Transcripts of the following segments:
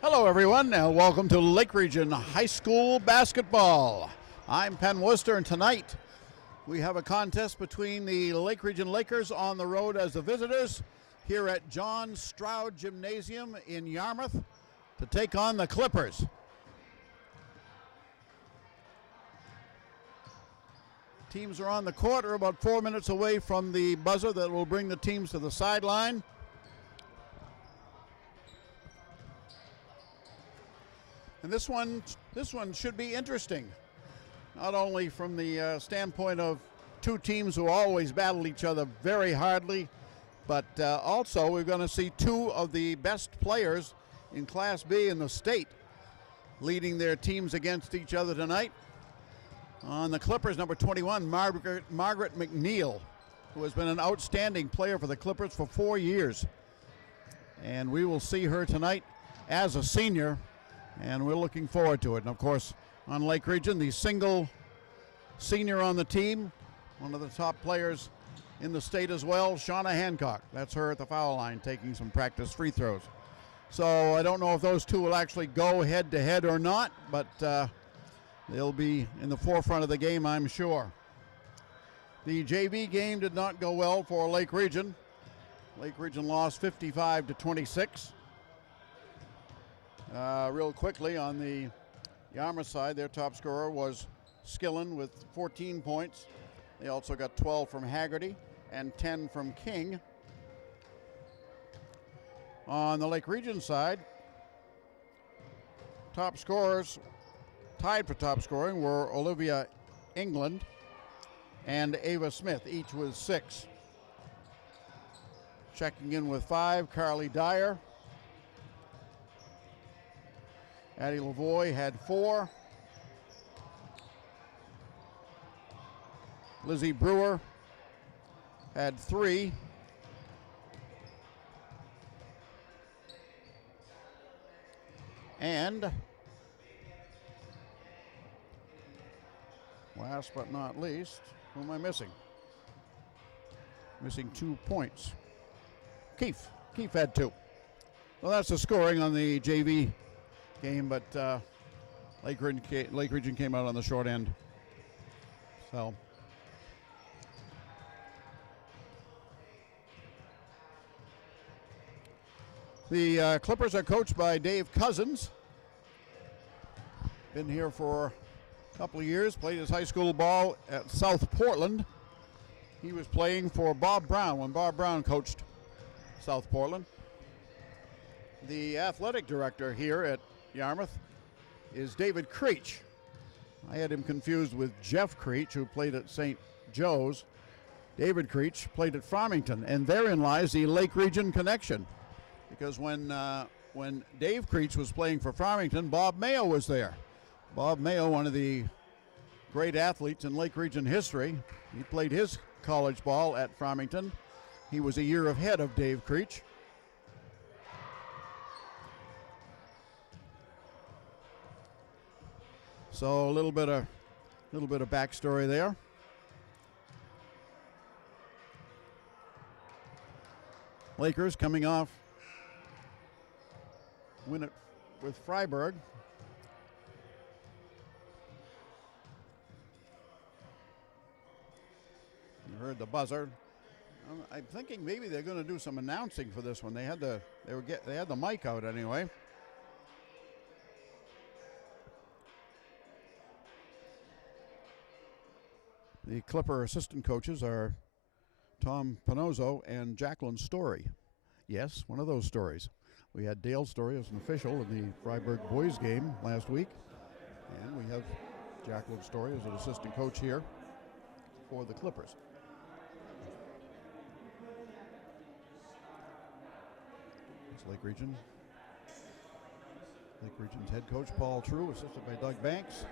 Hello everyone, and welcome to Lake Region High School Basketball. I'm Penn Worcester, and tonight we have a contest between the Lake Region Lakers on the road as the visitors here at John Stroud Gymnasium in Yarmouth to take on the Clippers. Teams are on the court. Are about 4 minutes away from the buzzer that will bring the teams to the sideline. And this one should be interesting, not only from the standpoint of two teams who always battle each other very hardly, but also we're going to see two of the best players in Class B in the state leading their teams against each other tonight. On the Clippers, number 21, Margaret McNeil, who has been an outstanding player for the Clippers for 4 years. And we will see her tonight as a senior, and we're looking forward to it. And of course, on Lake Region, the single senior on the team, one of the top players in the state as well, Shauna Hancock. That's her at the foul line taking some practice free throws. So I don't know if those two will actually go head to head or not, but they'll be in the forefront of the game, I'm sure. The JV game did not go well for Lake Region. Lake Region lost 55-26. Real quickly on the Yarmouth side, their top scorer was Skillen with 14 points. They also got 12 from Haggerty and 10 from King. On the Lake Region side, top scorers tied for top scoring were Olivia England and Ava Smith, each with 6. Checking in with 5, Carly Dyer. Addie Lavoie had 4. Lizzie Brewer had 3. And last but not least, who am I missing? Missing 2 points. Keefe had 2. Well, that's the scoring on the JV game, but Lake Region came out on the short end. So the Clippers are coached by Dave Cousins. Been here for a couple of years, played his high school ball at South Portland. He was playing for Bob Brown when Bob Brown coached South Portland. The athletic director here at Yarmouth is David Creech. I had him confused with Jeff Creech, who played at St. Joe's. David Creech played at Farmington, and therein lies the Lake Region connection. Because when Dave Creech was playing for Farmington, Bob Mayo was there. Bob Mayo, one of the great athletes in Lake Region history. He played his college ball at Farmington. He was a year ahead of Dave Creech. So a little bit of backstory there. Lakers coming off win it with Freiburg. You heard the buzzer. I'm thinking maybe they're going to do some announcing for this one. They had the mic out anyway. The Clipper assistant coaches are Tom Panozzo and Jacqueline Story. Yes, one of those stories. We had Dale Story as an official in the Freiburg boys game last week. And we have Jacqueline Story as an assistant coach here for the Clippers. It's Lake Region. Lake Region's head coach Paul True, assisted by Doug Banks.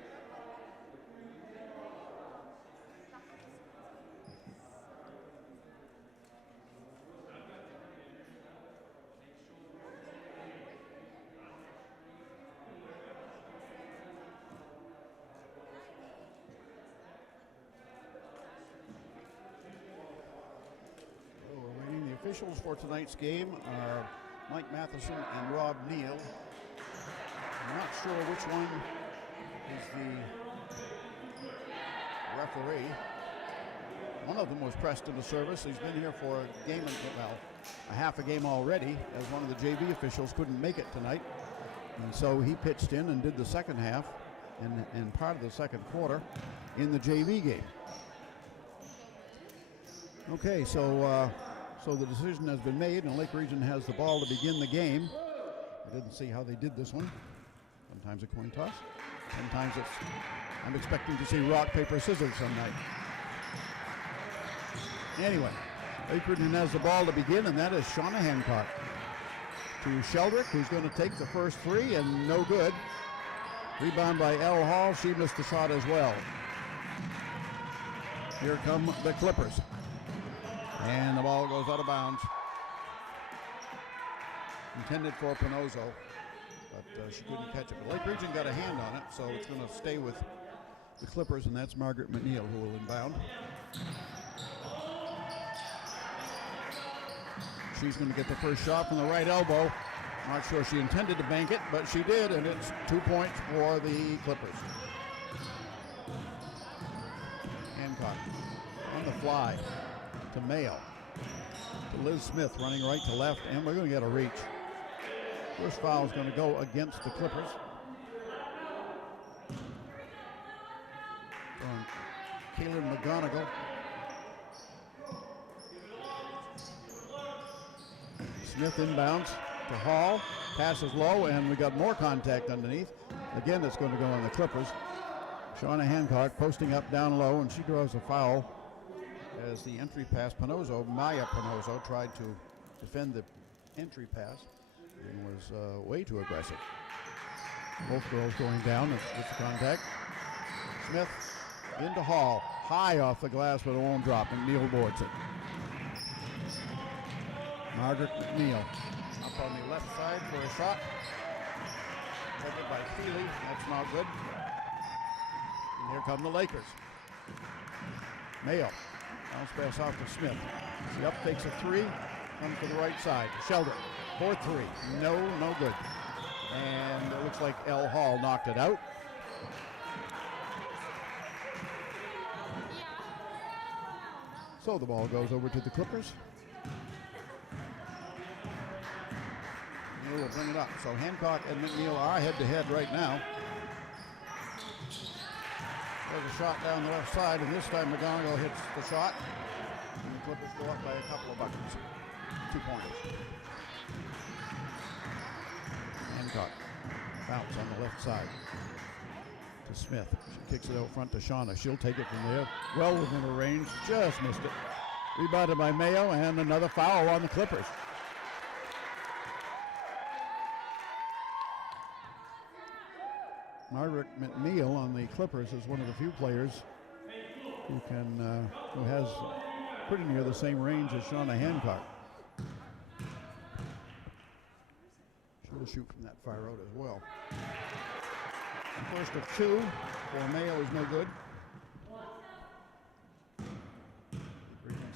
Officials for tonight's game are Mike Matheson and Rob Neal. not sure which one is the referee. One of them was Preston Service. He's been here for a game, a half a game already, as one of the JV officials couldn't make it tonight. And so he pitched in and did the second half and part of the second quarter in the JV game. Okay, so the decision has been made, and Lake Region has the ball to begin the game. I didn't see how they did this one. Sometimes a coin toss. Sometimes I'm expecting to see rock, paper, scissors some night. Anyway, Lake Region has the ball to begin, and that is Shauna Hancock to Sheldrick, who's going to take the first three, and no good. Rebound by Elle Hall. She missed the shot as well. Here come the Clippers. And the ball goes out of bounds. Intended for Pinozo, but she couldn't catch it. But Lake Region got a hand on it, so it's going to stay with the Clippers, and that's Margaret McNeil who will inbound. She's going to get the first shot from the right elbow. Not sure she intended to bank it, but she did, and it's 2 points for the Clippers. Hancock on the fly to Mayo. To Liz Smith running right to left, and we're going to get a reach. First foul is going to go against the Clippers. From Kaylin McGonigal. Smith inbounds to Hall. Passes low, and we got more contact underneath. Again, it's going to go on the Clippers. Shauna Hancock posting up down low, and she draws a foul as the entry pass. Maya Pinozo tried to defend the entry pass and was way too aggressive. Both girls going down with the contact. Smith into Hall. High off the glass, but it won't drop, and Neal boards it. Margaret McNeil up on the left side for a shot. Taken by Feely. That's not good. And here come the Lakers. Mayo. Bounce pass off to Smith. She up, takes a three. Comes to the right side. Sheldon. 4-3. No good. And it looks like Elle Hall knocked it out. So the ball goes over to the Clippers. Neal will bring it up. So Hancock and McNeil are head-to-head right now. There's a shot down the left side, and this time McGonigal hits the shot. And the Clippers go up by a couple of buckets. 2 pointers. Hancock bounce on the left side to Smith. She kicks it out front to Shauna. She'll take it from there. Well within her range. Just missed it. Rebounded by Mayo, and another foul on the Clippers. Margaret McNeil on the Clippers is one of the few players who has pretty near the same range as Shauna Hancock. She'll shoot from that far out as well. The first of two for Mayo is no good.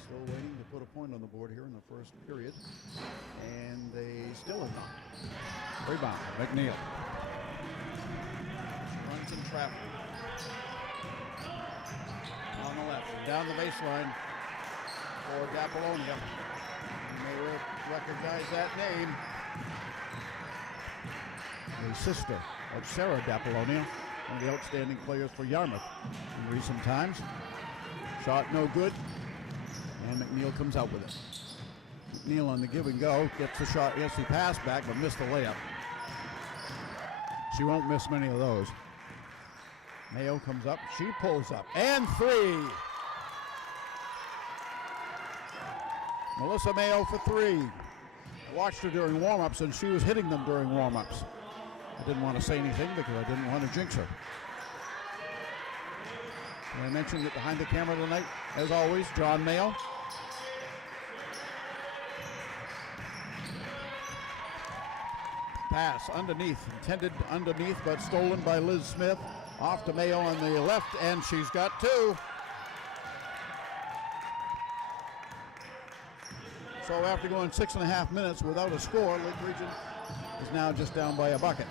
Still waiting to put a point on the board here in the first period, and they still have not. Rebound, McNeil. Runs in traffic. On the left, down the baseline for D'Apollonia. You may recognize that name. The sister of Sarah D'Apollonia, one of the outstanding players for Yarmouth in recent times. Shot no good, and McNeil comes out with it. McNeil on the give and go, gets the shot, yes, he passed back, but missed the layup. She won't miss many of those. Mayo comes up, she pulls up, and three. Melissa Mayo for three. I watched her during warm-ups, and she was hitting them during warm-ups. I didn't want to say anything because I didn't want to jinx her. And I mentioned that behind the camera tonight, as always, John Mayo. Pass underneath, intended underneath, but stolen by Liz Smith. Off to Mayo on the left, and she's got two. So after going 6.5 minutes without a score, Lake Region is now just down by a bucket.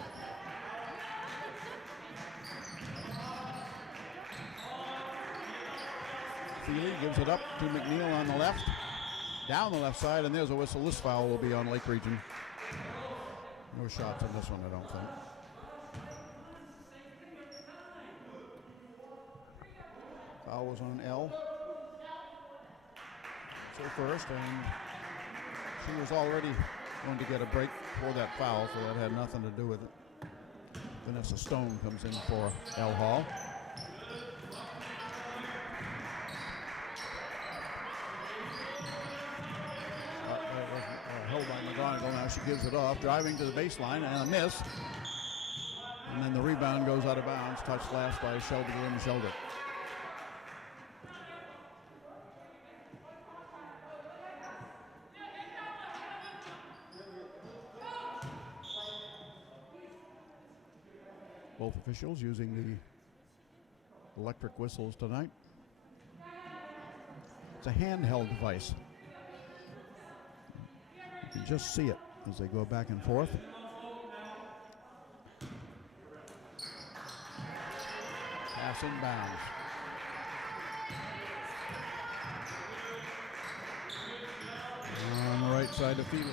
Feely gives it up to McNeil on the left. Down the left side, and there's a whistle. This foul will be on Lake Region. No shots on this one, I don't think. Foul was on L. So first, and she was already going to get a break for that foul, so that had nothing to do with it. Vanessa Stone comes in for L. Hall. Held by McGonigal. Now she gives it off, driving to the baseline, and a miss. And then the rebound goes out of bounds, touched last by Shelby Lynn Sheldrick. Both officials using the electric whistles tonight. It's a handheld device. You can just see it as they go back and forth. Pass inbounds. On the right side of Feely.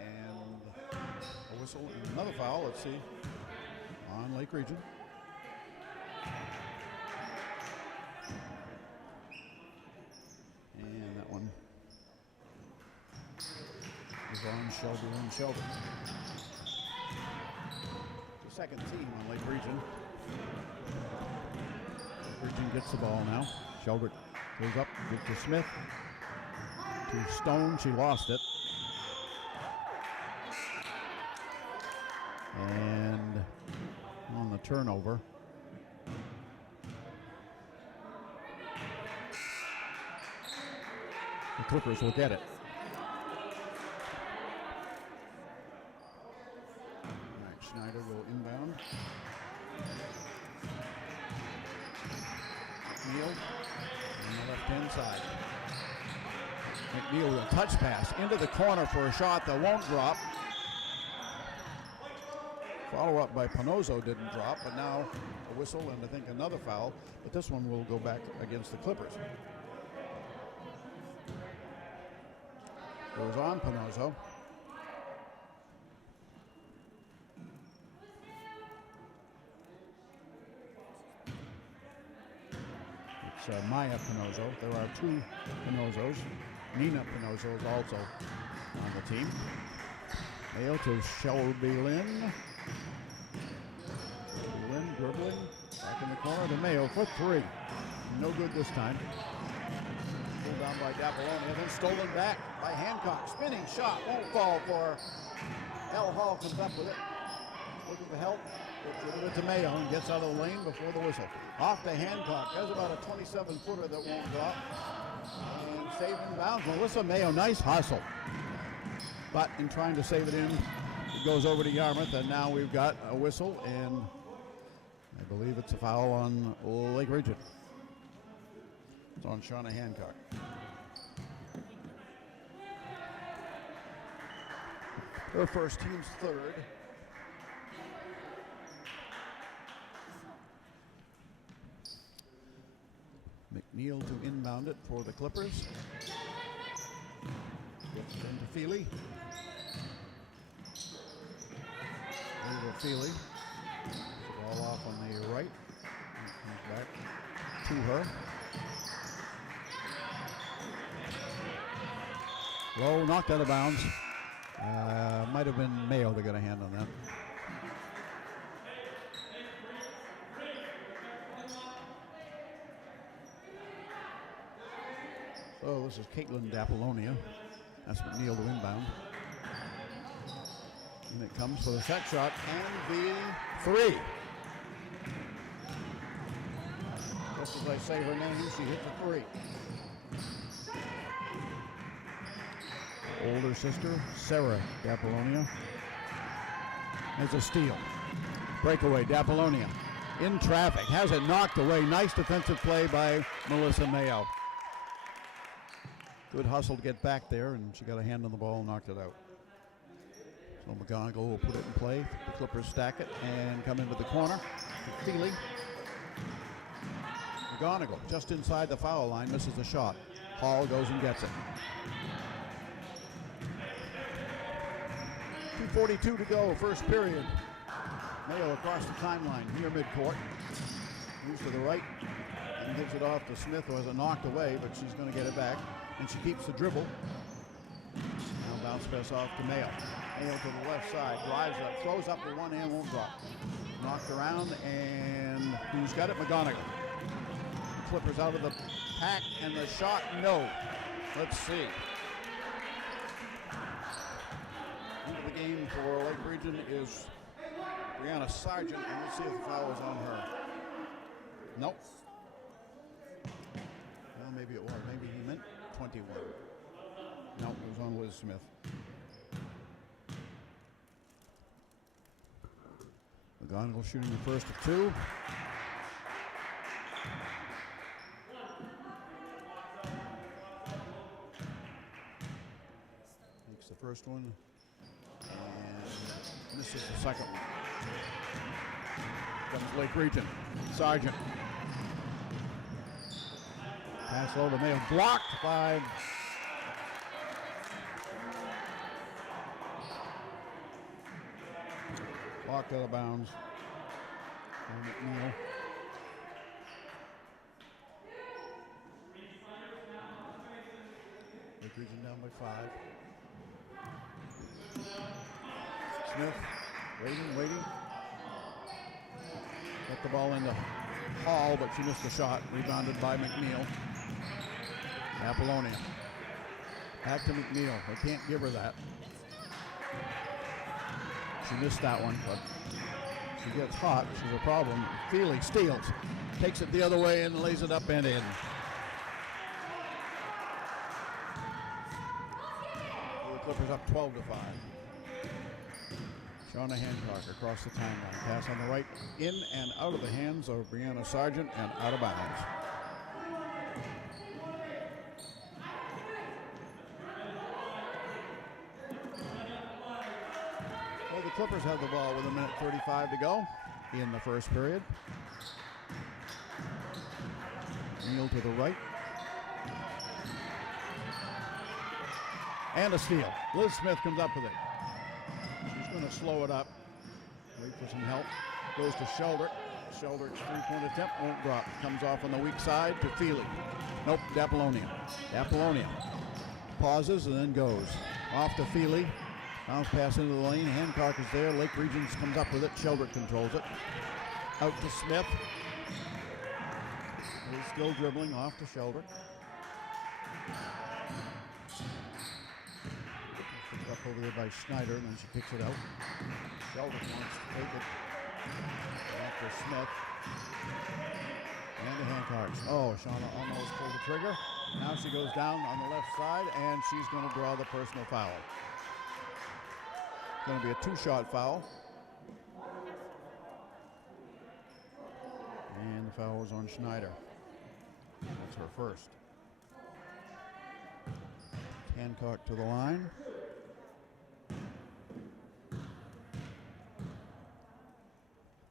And a whistle and another foul, let's see, on Lake Region. And that one is on Shelby Lynn Sheldon. The second team on Lake Region. Lake Region gets the ball now. Sheldrick goes up, gives to Smith. To Stone, she lost it. And on the turnover, the Clippers will get it. Right, Schneider will inbound. McNeil on the left-hand side. McNeil with a touch pass into the corner for a shot that won't drop. Follow-up by Panozzo didn't drop, but now a whistle and I think another foul, but this one will go back against the Clippers. Goes on Panozzo. It's Maya Panozzo. There are two Panozzos. Nina Panozzo is also on the team. Mayo to Shelby Lynn. Lynn dribbling. Back in the corner to Mayo for three. No good this time. Pulled down by D'Apollonia, then stolen back by Hancock. Spinning shot, won't fall for L. Hall, comes up with it. Looking for help. Gives it to Mayo and gets out of the lane before the whistle. Off to Hancock. There's about a 27-footer that won't drop. And save in bounds. Melissa Mayo, nice hustle. But in trying to save it in, it goes over to Yarmouth, and now we've got a whistle, and I believe it's a foul on Lake Region. It's on Shauna Hancock. Her first, team's third. McNeil to inbound it for the Clippers. Gets it into Feely. Over Feely. The ball off on the right. Comes back to her. Low, knocked out of bounds. Might have been Mayo that got a hand on that. So this is Caitlin D'Apollonia. That's McNeil to inbound. And it comes for the set shot and the three. Just as I say her name, she hits a three. Older sister, Sarah D'Apollonia. There's a steal. Breakaway, D'Apollonia. In traffic, has it knocked away. Nice defensive play by Melissa Mayo. Good hustle to get back there, and she got a hand on the ball and knocked it out. So McGonigal will put it in play. The Clippers stack it and come into the corner to Feely. McGonigal just inside the foul line, misses the shot. Hall goes and gets it. 2:42 to go, first period. Mayo across the timeline, near midcourt. Moves to the right and gives it off to Smith, who has it knocked away, but she's going to get it back. And she keeps the dribble. Now bounce pass off to Mayo. Mayo to the left side, drives up, throws up the one hand, won't drop. Knocked around, and who's got it? McGonigal. Clippers out of the pack, and the shot, no. Let's see. Into the game for Lake Region is Brianna Sargent, and we'll see if the foul is on her. Nope. Well, maybe it was. Maybe he meant 21. Nope, it was on Liz Smith. McGonigal shooting the first of two. Takes the first one and misses the second one. Comes Lake Region. Sargent. Pass over to Mayo. Blocked by blocked out of bounds. McNeil. Lake Region down by 5. Smith waiting. Got the ball into Hall, but she missed the shot. Rebounded by McNeil. Apollonia. Back to McNeil. They can't give her that. She missed that one, but she gets hot. She's a problem. Feely steals. Takes it the other way and lays it up and in. The Clippers up 12-5. Shauna Hancock across the timeline. Pass on the right, in and out of the hands of Brianna Sargent and out of bounds. Well, the Clippers have the ball with 1:35 to go in the first period. Neal to the right. And a steal. Liz Smith comes up with it. She's going to slow it up. Wait for some help. Goes to Sheldrick. Sheldrick's three-point attempt won't drop. Comes off on the weak side to Feely. Nope, D'Apollonia. D'Apollonia pauses and then goes. Off to Feely. Bounce pass into the lane. Hancock is there. Lake Regions comes up with it. Sheldrick controls it. Out to Smith. He's still dribbling off to Sheldrick. Up over there by Schneider, and then she picks it out. Sheldrick wants to take it. Back to Smith. And to Hancock. Oh, Shauna almost pulled the trigger. Now she goes down on the left side, and she's going to draw the personal foul. It's going to be a two-shot foul. And the foul was on Schneider. That's her first. Hancock to the line.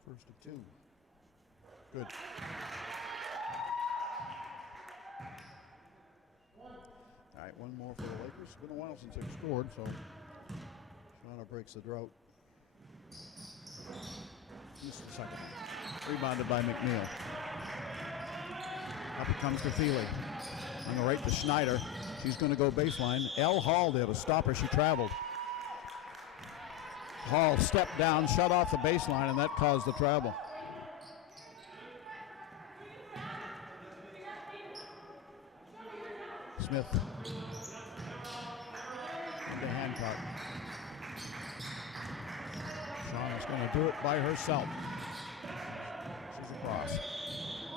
First of two. Good. All right, one more for the Lakers. It's been a while since they've scored, so Shauna breaks the drought. Just a second. Rebounded by McNeil. Up it comes to Feely. On the right to Schneider. She's going to go baseline. L. Hall there to stop her. She traveled. Hall stepped down, shut off the baseline, and that caused the travel. Smith. Into Hancock. Shauna's going to do it by herself. She's across.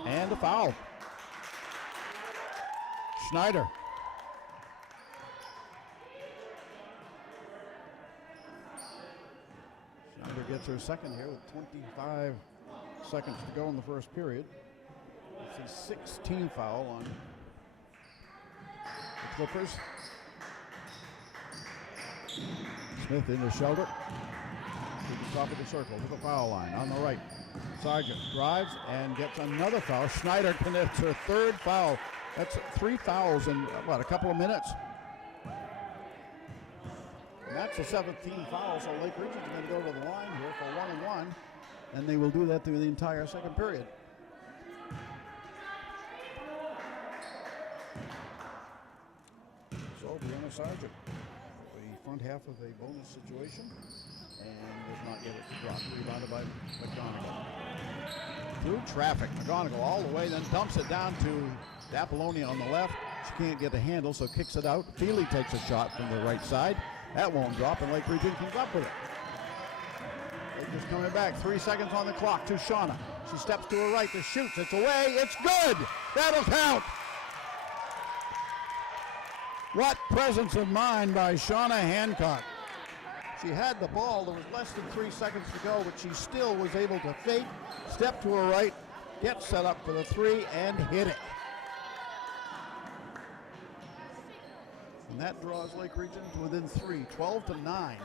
And a foul. Schneider. Schneider gets her second here with 25 seconds to go in the first period. It's a 16 foul on the Clippers. Smith into Sheldrick. To the top of the circle to the foul line on the right. Sargent drives and gets another foul. Schneider commits her third foul. That's 3 fouls in, a couple of minutes. And that's the 17th foul, so Lake Region's going to go to the line here for 1-1, and they will do that through the entire second period. So Brianna Sargent, the front half of a bonus situation, and does not get it dropped. Rebounded by McGonigal. Through traffic, McGonigal all the way, then dumps it down to D'Apollonia on the left. She can't get a handle, so kicks it out. Feely takes a shot from the right side. That won't drop, and Lake Region comes up with it. Lakers coming back, 3 seconds on the clock to Shauna. She steps to her right to shoot. It's away, it's good! That'll count! What presence of mind by Shauna Hancock. She had the ball, there was less than 3 seconds to go, but she still was able to fake, step to her right, get set up for the three, and hit it. And that draws Lake Region to within 3, 12-9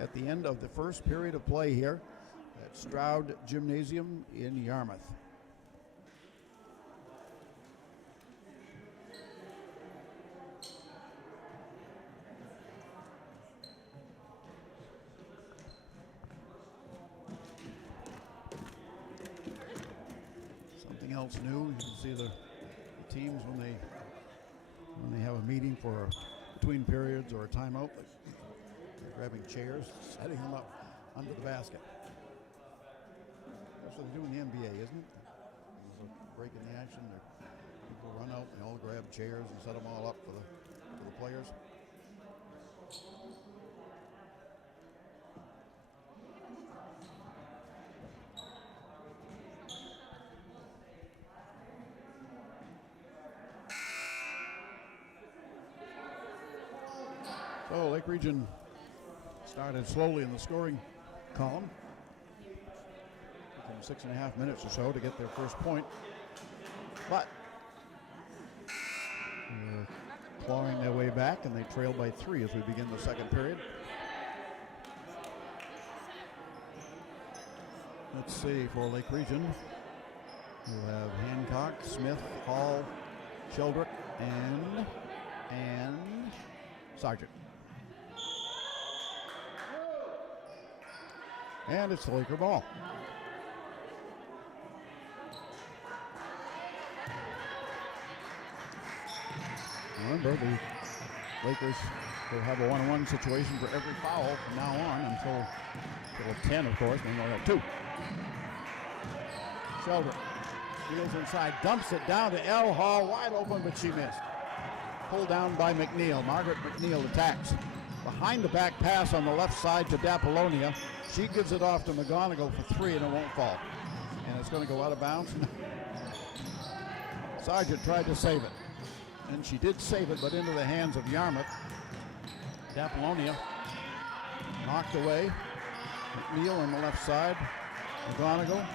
at the end of the first period of play here at Stroud Gymnasium in Yarmouth. Something else new, you can see the teams when they have a meeting for between periods or a timeout, they're grabbing chairs, setting them up under the basket. That's what they do in the NBA, isn't it? There's a break in the action. People run out and they all grab chairs and set them all up for the players. So Lake Region started slowly in the scoring column. Took them 6.5 minutes or so to get their first point. But they're clawing their way back, and they trail by 3 as we begin the second period. Let's see, for Lake Region, we'll have Hancock, Smith, Hall, Sheldrick, and Sargent. And it's the Laker ball. Remember, the Lakers will have a 1-on-1 situation for every foul from now on until 10, of course, and they'll have 2. Sheldrick wheels inside, dumps it down to L. Hall, wide open, but she missed. Pulled down by McNeil. Margaret McNeil attacks. Behind the back pass on the left side to D'Apollonia. She gives it off to McGonigal for 3, and it won't fall. And it's going to go out of bounds. Sargent tried to save it. And she did save it, but into the hands of Yarmouth. D'Apollonia knocked away. McNeil on the left side. McGonigal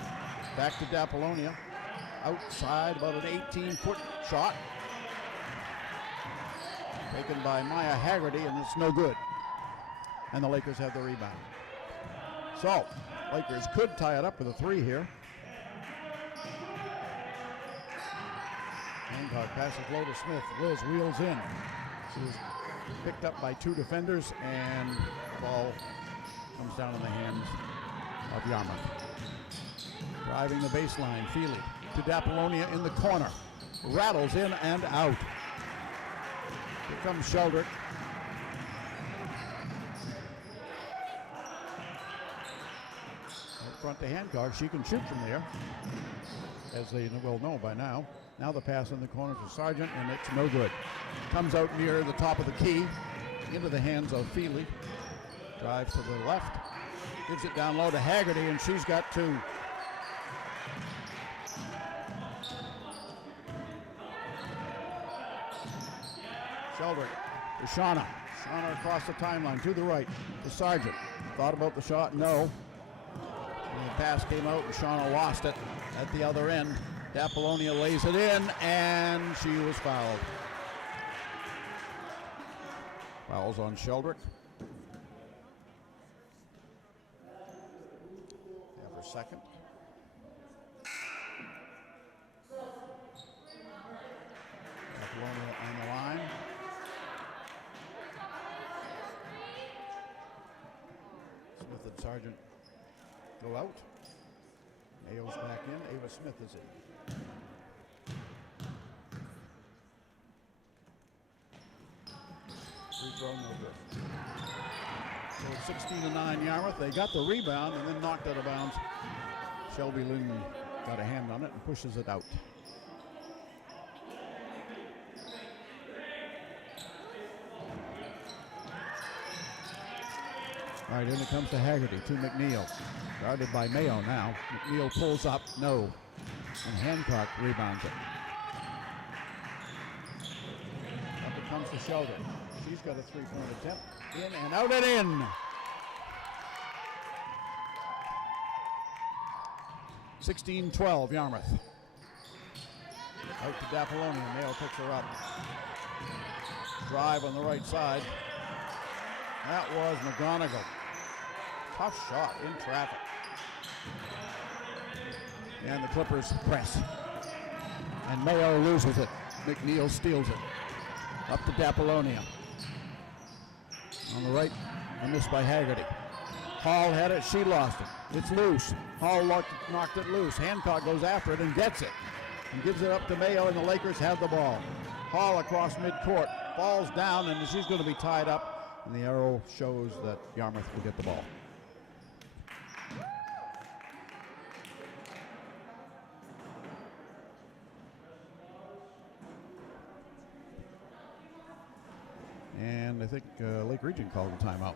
back to D'Apollonia. Outside, about an 18-foot shot. Taken by Maya Haggerty, and it's no good. And the Lakers have the rebound. So, Lakers could tie it up with a 3 here. Hancock passes low to Smith. Wills wheels in. She was picked up by 2 defenders, and the ball comes down in the hands of Yarmouth. Driving the baseline, Feely to D'Apollonia in the corner. Rattles in and out. Here comes Sheldrick. Out front to Hancock. She can shoot from there, as they will know by now. Now the pass in the corner to Sargent, and it's no good. Comes out near the top of the key, into the hands of Feely. Drives to the left. Gives it down low to Haggerty, and she's got 2. Sheldrick to Shauna. Shauna across the timeline to the right to Sargent. Thought about the shot, no. And the pass came out, and Shauna lost it at the other end. D'Apollonia lays it in, and she was fouled. Fouls on Sheldrick. Have her second. Sargent go out. Mayo's back in. Ava Smith is in. Free throw, no good. So it's 16-9 Yarmouth. They got the rebound and then knocked out of bounds. Shelby Lynn got a hand on it and pushes it out. All right, in it comes to Haggerty, to McNeil. Guarded by Mayo now. McNeil pulls up, no. And Hancock rebounds it. Up it comes to Sheldon. She's got a three-point attempt. In and out and in. 16-12 Yarmouth. Out to Dappoloni. Mayo picks her up. Drive on the right side. That was McGonigal. Tough shot in traffic. And the Clippers press. And Mayo loses it. McNeil steals it. Up to Dappolonia. On the right, a miss by Haggerty. Hall had it, she lost it. It's loose. Hall knocked it loose. Hancock goes after it and gets it. And gives it up to Mayo, and the Lakers have the ball. Hall across midcourt. Falls down, and she's going to be tied up. And the arrow shows that Yarmouth will get the ball. And I think Lake Region called a timeout.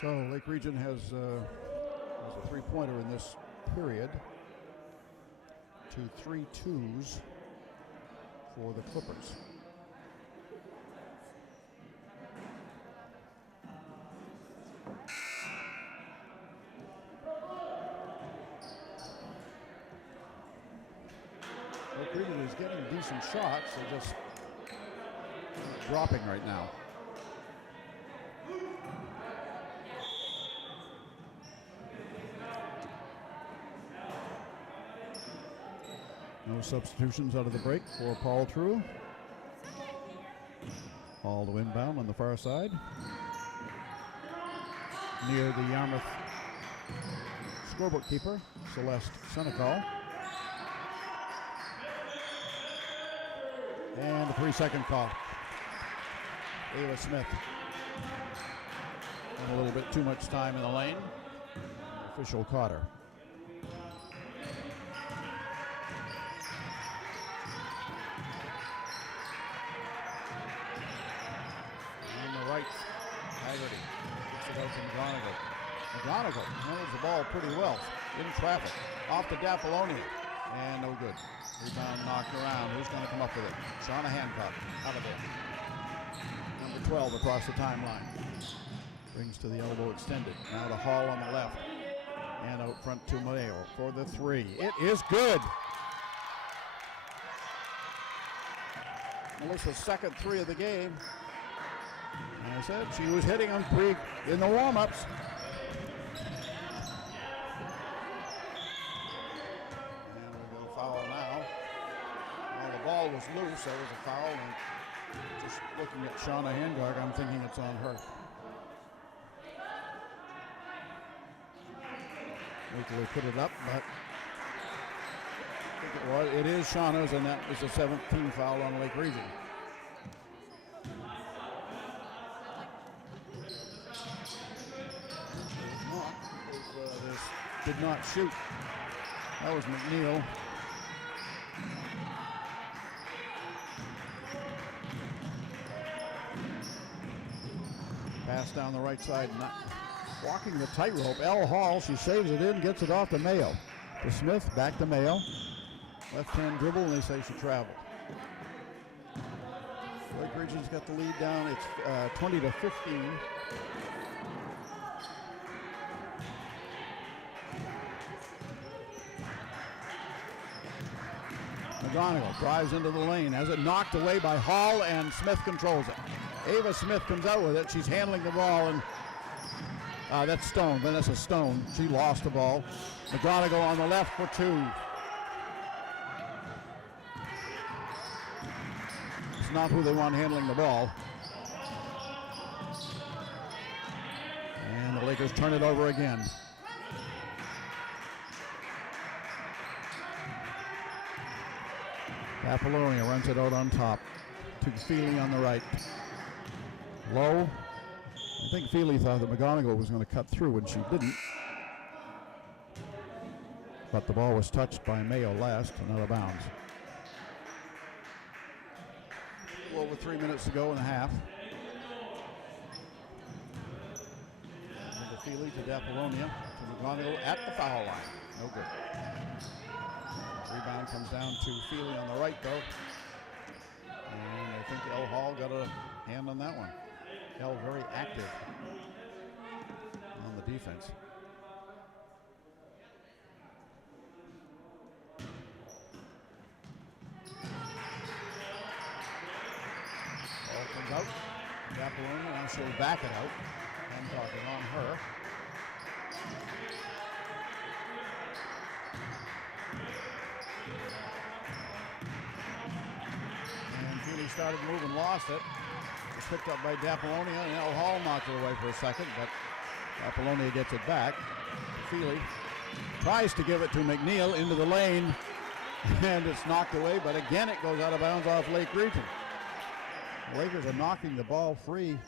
So Lake Region has a three-pointer in this period. 2 3-2s for the Clippers. Lake Region is getting decent shots. They're just dropping right now. No substitutions out of the break for Paul True. All to inbound on the far side. Near the Yarmouth scorebook keeper, Celeste Senecal. And the 3-second call. Ava Smith. And a little bit too much time in the lane. The official caught her. Haggerty gets it out to McGonigal. McGonigal handles the ball pretty well in traffic. Off to Dappolonia. And no good. Rebound knocked around. Who's going to come up with it? Shauna Hancock out of there. Number 12 across the timeline. Brings to the elbow extended. Now to Hall on the left. And out front to Mayo for the three. It is good. Melissa's second three of the game. And I said she was hitting them three in the warm-ups. And we're going to foul now. Well, the ball was loose. That was a foul. And just looking at Shauna Hancock, I'm thinking it's on her. Weekly put it up, but I think it is Shauna's, and that was the 17th foul on Lake Region. Did not shoot. That was McNeil. Pass down the right side, not walking the tightrope. Elle Hall, she saves it in, gets it off to Mayo. To Smith, back to Mayo. Left hand dribble, and they say she traveled. Lake Region's got the lead down. It's 20-15. McGonigal drives into the lane, has it knocked away by Hall, and Smith controls it. Ava Smith comes out with it. She's handling the ball, and that's Stone, Vanessa Stone. She lost the ball. McGonigal on the left for two. It's not who they want handling the ball. And the Lakers turn it over again. Apollonia runs it out on top to Feely on the right. Low. I think Feely thought that McGonigal was going to cut through, and she didn't. But the ball was touched by Mayo last and out of bounds. Over 3 minutes to go in the half. Into Feely to Apollonia to McGonigal at the foul line. No good. Rebound comes down to Feely on the right, though. And I think El Hall got a hand on that one. El very active on the defense. Ball comes out. Apollonia, now she'll back it out. Hancock is on her. Started moving, lost it. It was picked up by Apollonia, and El Hall knocked it away for a second, but Apollonia gets it back. Feely tries to give it to McNeil into the lane, and it's knocked away, but again it goes out of bounds off Lake Region. The Lakers are knocking the ball free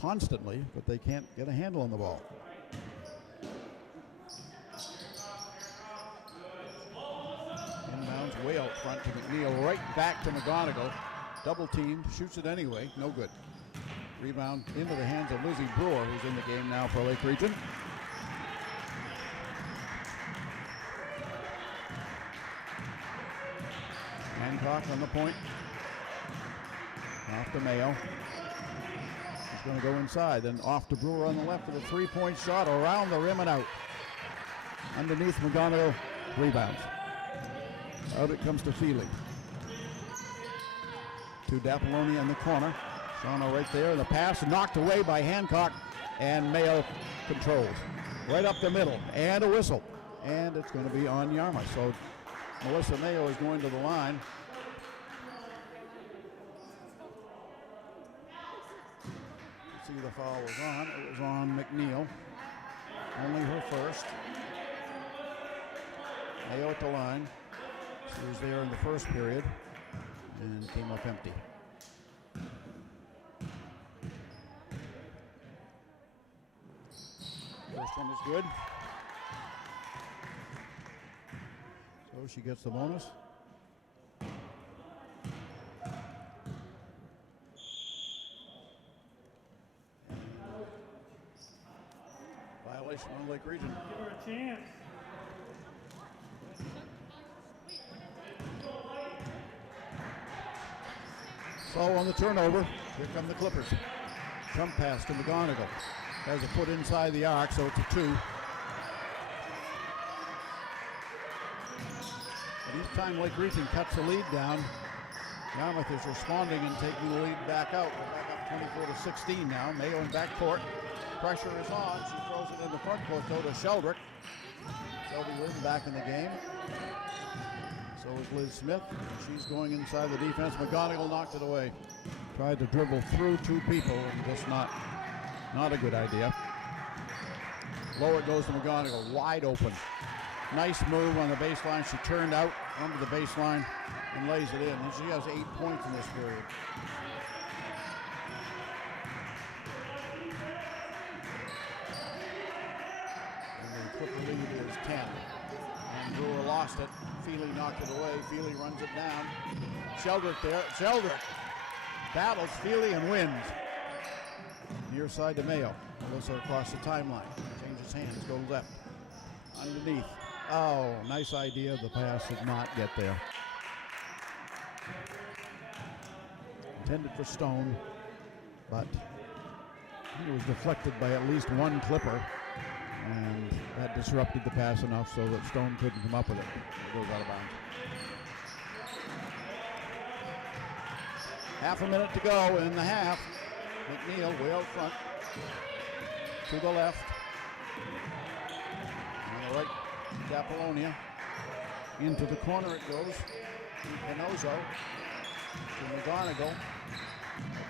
constantly, but they can't get a handle on the ball. Inbounds way out front to McNeil, right back to McGonigal. Double teamed, shoots it anyway, no good. Rebound into the hands of Lizzie Brewer, who's in the game now for Lake Region. Hancock on the point. Off to Mayo. He's going to go inside, then off to Brewer on the left with a three-point shot around the rim and out. Underneath McGonigal, rebounds. Out it comes to Feely. To Apollonia in the corner. Shauna right there. The pass knocked away by Hancock, and Mayo controls. Right up the middle, and a whistle. And it's going to be on Yarmouth. So Melissa Mayo is going to the line. Let's see, the foul was on. It was on McNeil. Only her first. Mayo at the line. She was there in the first period and came up empty. First one is good. So she gets the bonus. Violation on Lake Region. Give her a chance. So on the turnover, here come the Clippers. Jump pass to McGonigal. Has a foot inside the arc, so it's a two. But each time Lake Region cuts the lead down, Yarmouth is responding and taking the lead back out. We're back up 24-16 now. Mayo in backcourt. Pressure is on. She throws it in the front court, though, to Sheldrick. Shelby Lynn back in the game. So is Liz Smith. She's going inside the defense. McGonigal knocked it away. Tried to dribble through two people, and just not a good idea. Lower it goes to McGonigal, wide open. Nice move on the baseline. She turned out onto the baseline and lays it in. And she has 8 points in this period. And the Clipper lead is 10. And Brewer lost it. Feely knocked it away. Feely runs it down. Sheldrick there. Sheldrick battles Feely and wins. Near side to Mayo. Melissa across the timeline. Changes hands, goes left. Underneath. Oh, nice idea. The pass did not get there. intended for Stone, but it was deflected by at least one Clipper, and that disrupted the pass enough so that Stone couldn't come up with it. It goes out of bounds. Half a minute to go in the half. McNeil way out front. To the left. On the right, Apollonia. Into the corner it goes. Pinozo to McGonigal.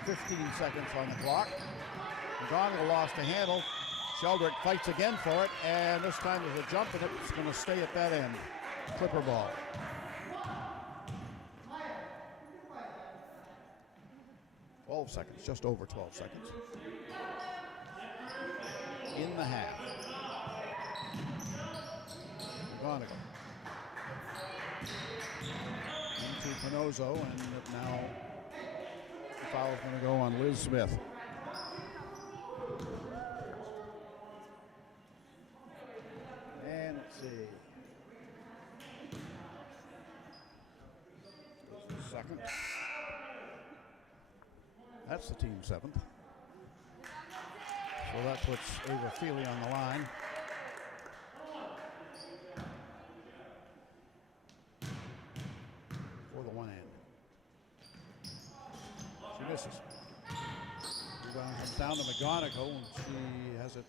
15 seconds on the clock. McGonigal lost a handle. Sheldrick fights again for it, and this time there's a jump, and it's going to stay at that end. Clipper ball. Just over 12 seconds. In the half. McGonigal. Into Pinozo, and now the foul's going to go on Liz Smith. And let's see. Second. That's the team seventh. So that puts Ava Feely on the line. For the one end. She misses. Rebound comes down to McGonigal, and she has it.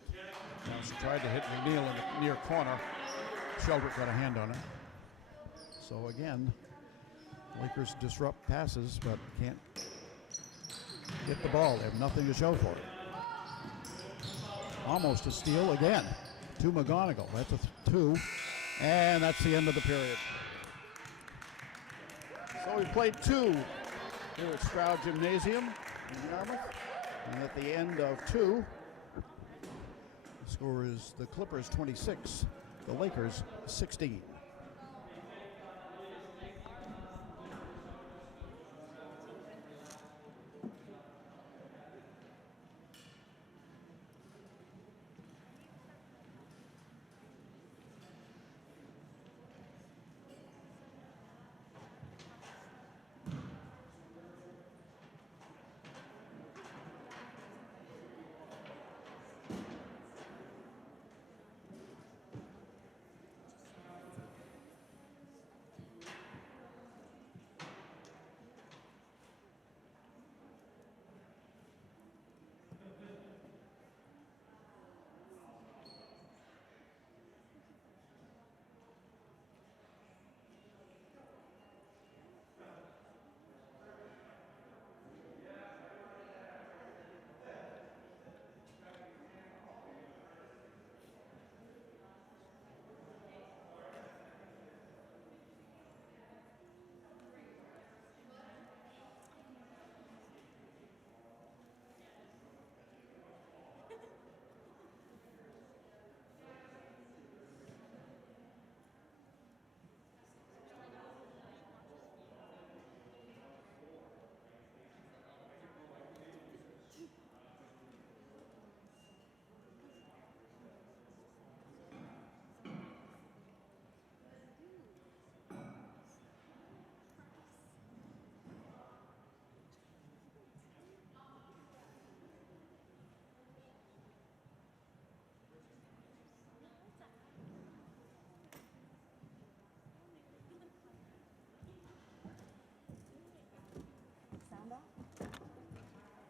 Now she tried to hit McNeil in the near corner. Sheldrick got a hand on it. So again, Lakers disrupt passes, but can't get the ball. They have nothing to show for it. Almost a steal again to McGonigal. That's a two, and that's the end of the period. So we played two here at Stroud Gymnasium in Yarmouth, and at the end of two, the score is the Clippers 26, the Lakers 16.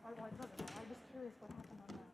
I'm just curious what happened on that.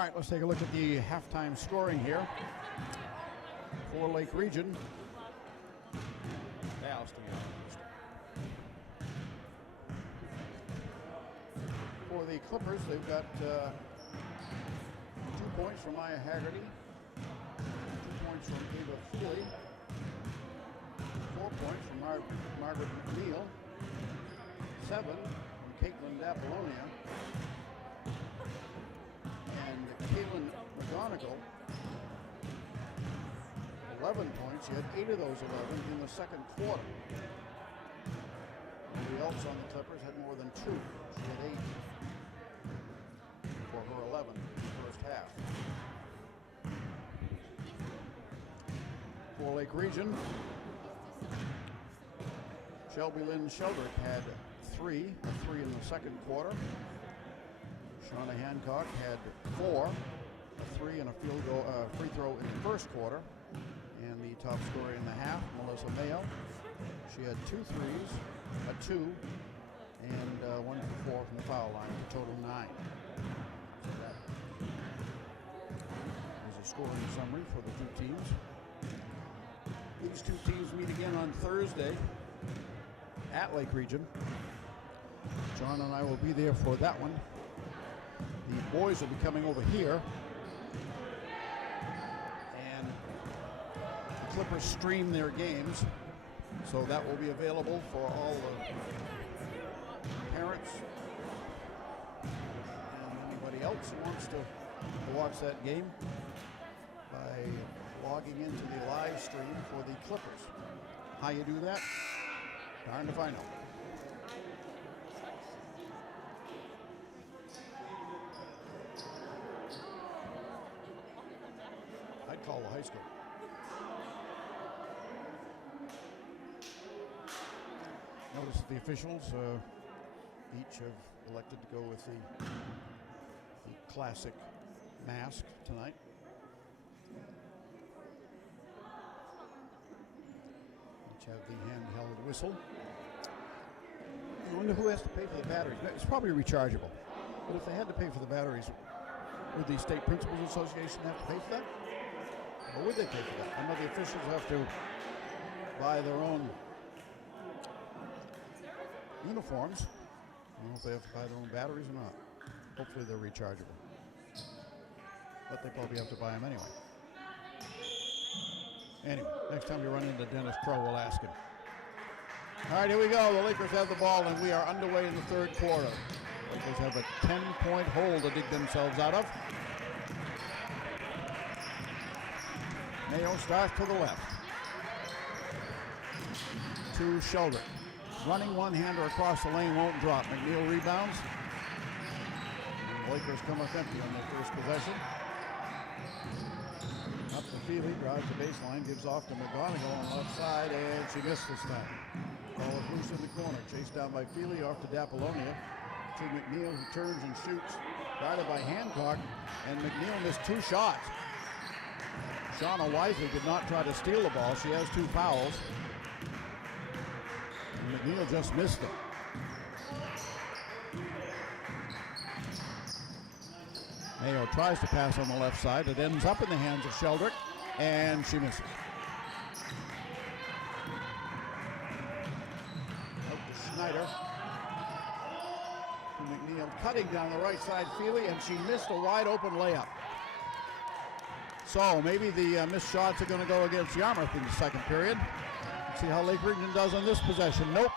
All right, let's take a look at the halftime scoring here for Lake Region. For the Clippers, they've got 2 points from Maya Haggerty, 2 points from Ava Feely, 4 points from Margaret McNeil, 7 from Caitlin D'Apollonia, and Caitlin McGonigal, 11 points. She had 8 of those 11 in the second quarter. Nobody else on the Clippers had more than 2. She had 8 for her 11 in the first half. For Lake Region, Shelby Lynn Sheldrick had 3 in the second quarter. Shauna Hancock had 4, a 3 and a free throw in the first quarter. And the top scorer in the half, Melissa Mayo. She had 2 threes, a 2, and 1 for 4 from the foul line, a total 9. So that is a scoring summary for the 2 teams. These 2 teams meet again on Thursday at Lake Region. John and I will be there for that one. The boys will be coming over here. And the Clippers stream their games, so that will be available for all the parents and anybody else who wants to watch that game by logging into the live stream for the Clippers. How you do that? Darned if I know. I'd call the high school. Notice that the officials each have elected to go with the classic mask tonight. Each have the handheld whistle. I wonder who has to pay for the batteries. It's probably rechargeable. But if they had to pay for the batteries, would the State Principals Association have to pay for that? Or would they pay for that? I know the officials have to buy their own uniforms. I don't know if they have to buy their own batteries or not. Hopefully they're rechargeable. But they probably have to buy them anyway. Anyway, next time we run into Dennis Crow, we'll ask him. All right, here we go. The Lakers have the ball, and we are underway in the third quarter. Lakers have a 10-point hole to dig themselves out of. Mayo starts to the left. To Sheldrick. Running one-hander across the lane won't drop. McNeil rebounds. And the Lakers come up empty on their first possession. Up to Feely, drives the baseline, gives off to McGonigal on the left side, and she missed this time. Ball is loose in the corner. Chased down by Feely, off to D'Apollonia. To McNeil, who turns and shoots. Guarded by Hancock, and McNeil missed 2 shots. Shauna wisely did not try to steal the ball. She has 2 fouls. And McNeil just missed it. Mayo tries to pass on the left side. It ends up in the hands of Sheldrick, and she misses. Out to Schneider. To McNeil cutting down the right side, Feely, and she missed a wide open layup. So maybe the missed shots are going to go against Yarmouth in the second period. Let's see how Lake Region does on this possession. Nope.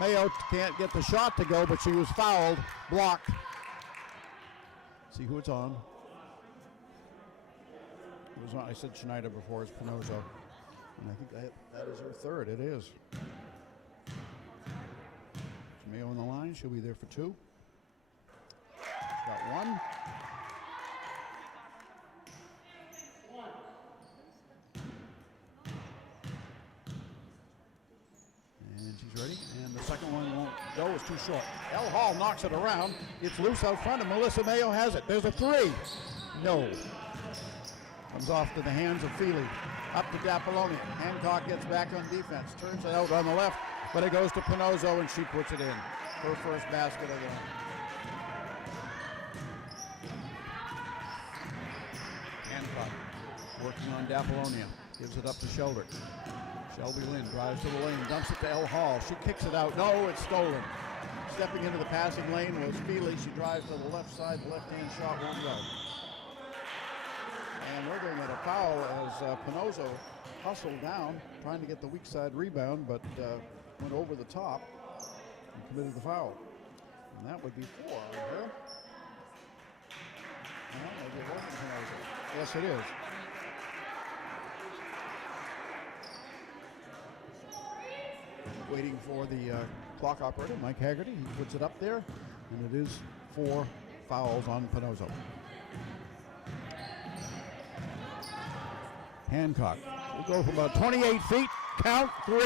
Mayo can't get the shot to go, but she was fouled, blocked. See who it's on. It was on, I said Schneider before, it's Pinozo. And I think that is her third. It is. It's Mayo on the line. She'll be there for 2. Got 1. And she's ready. And the second one won't go. It's too short. El Hall knocks it around. It's loose out front, and Melissa Mayo has it. There's a 3. No. Comes off to the hands of Feely. Up to D'Apollonia. Hancock gets back on defense. Turns it out on the left, but it goes to Pinozo, and she puts it in. Her first basket of the night. Working on Dapolonia. Gives it up to Sheldrick. Shelby Lynn drives to the lane, dumps it to L. Hall. She kicks it out. No, it's stolen. Stepping into the passing lane was Feely. She drives to the left side. The left-hand shot won't go. And we're going to get a foul as Pinozo hustled down, trying to get the weak side rebound, but went over the top and committed the foul. And that would be 4 on her. No, maybe it wasn't Pinozo. Yes, it is. Waiting for the clock operator, Mike Haggerty. He puts it up there, and it is 4 fouls on Pinozo. Hancock will go from about 28 feet, count 3.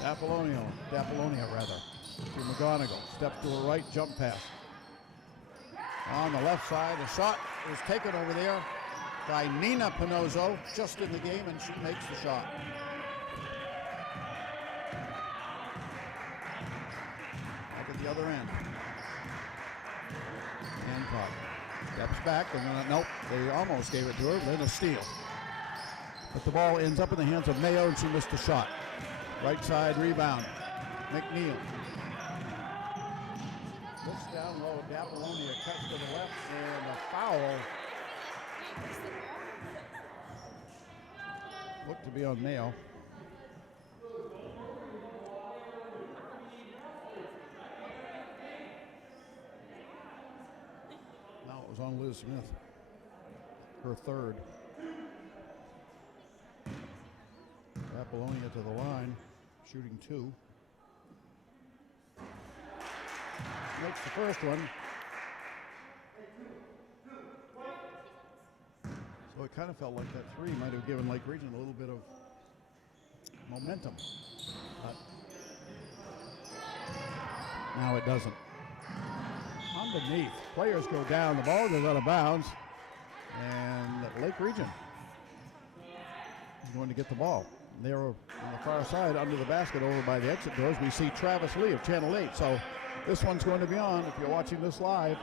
Dapolonia rather, to McGonigal. Steps to her right, jump pass. On the left side, the shot is taken over there by Nina Pinozo, just in the game, and she makes the shot. Back at the other end. Hancock steps back, and then, nope, they almost gave it to her, then a steal. But the ball ends up in the hands of Mayo, and she missed the shot. Right side rebound, McNeil. Looks down low, Dapolonia cuts to the left, and a foul. Looked to be on Mayo. No, it was on Liz Smith. Her third. Dapolonia to the line, shooting 2. Makes the first one. So it kind of felt like that 3 might have given Lake Region a little bit of momentum. But now it doesn't. Underneath, players go down, the ball goes out of bounds, and Lake Region is going to get the ball. There on the far side under the basket over by the exit doors, we see Travis Lee of Channel 8. So this one's going to be on. If you're watching this live,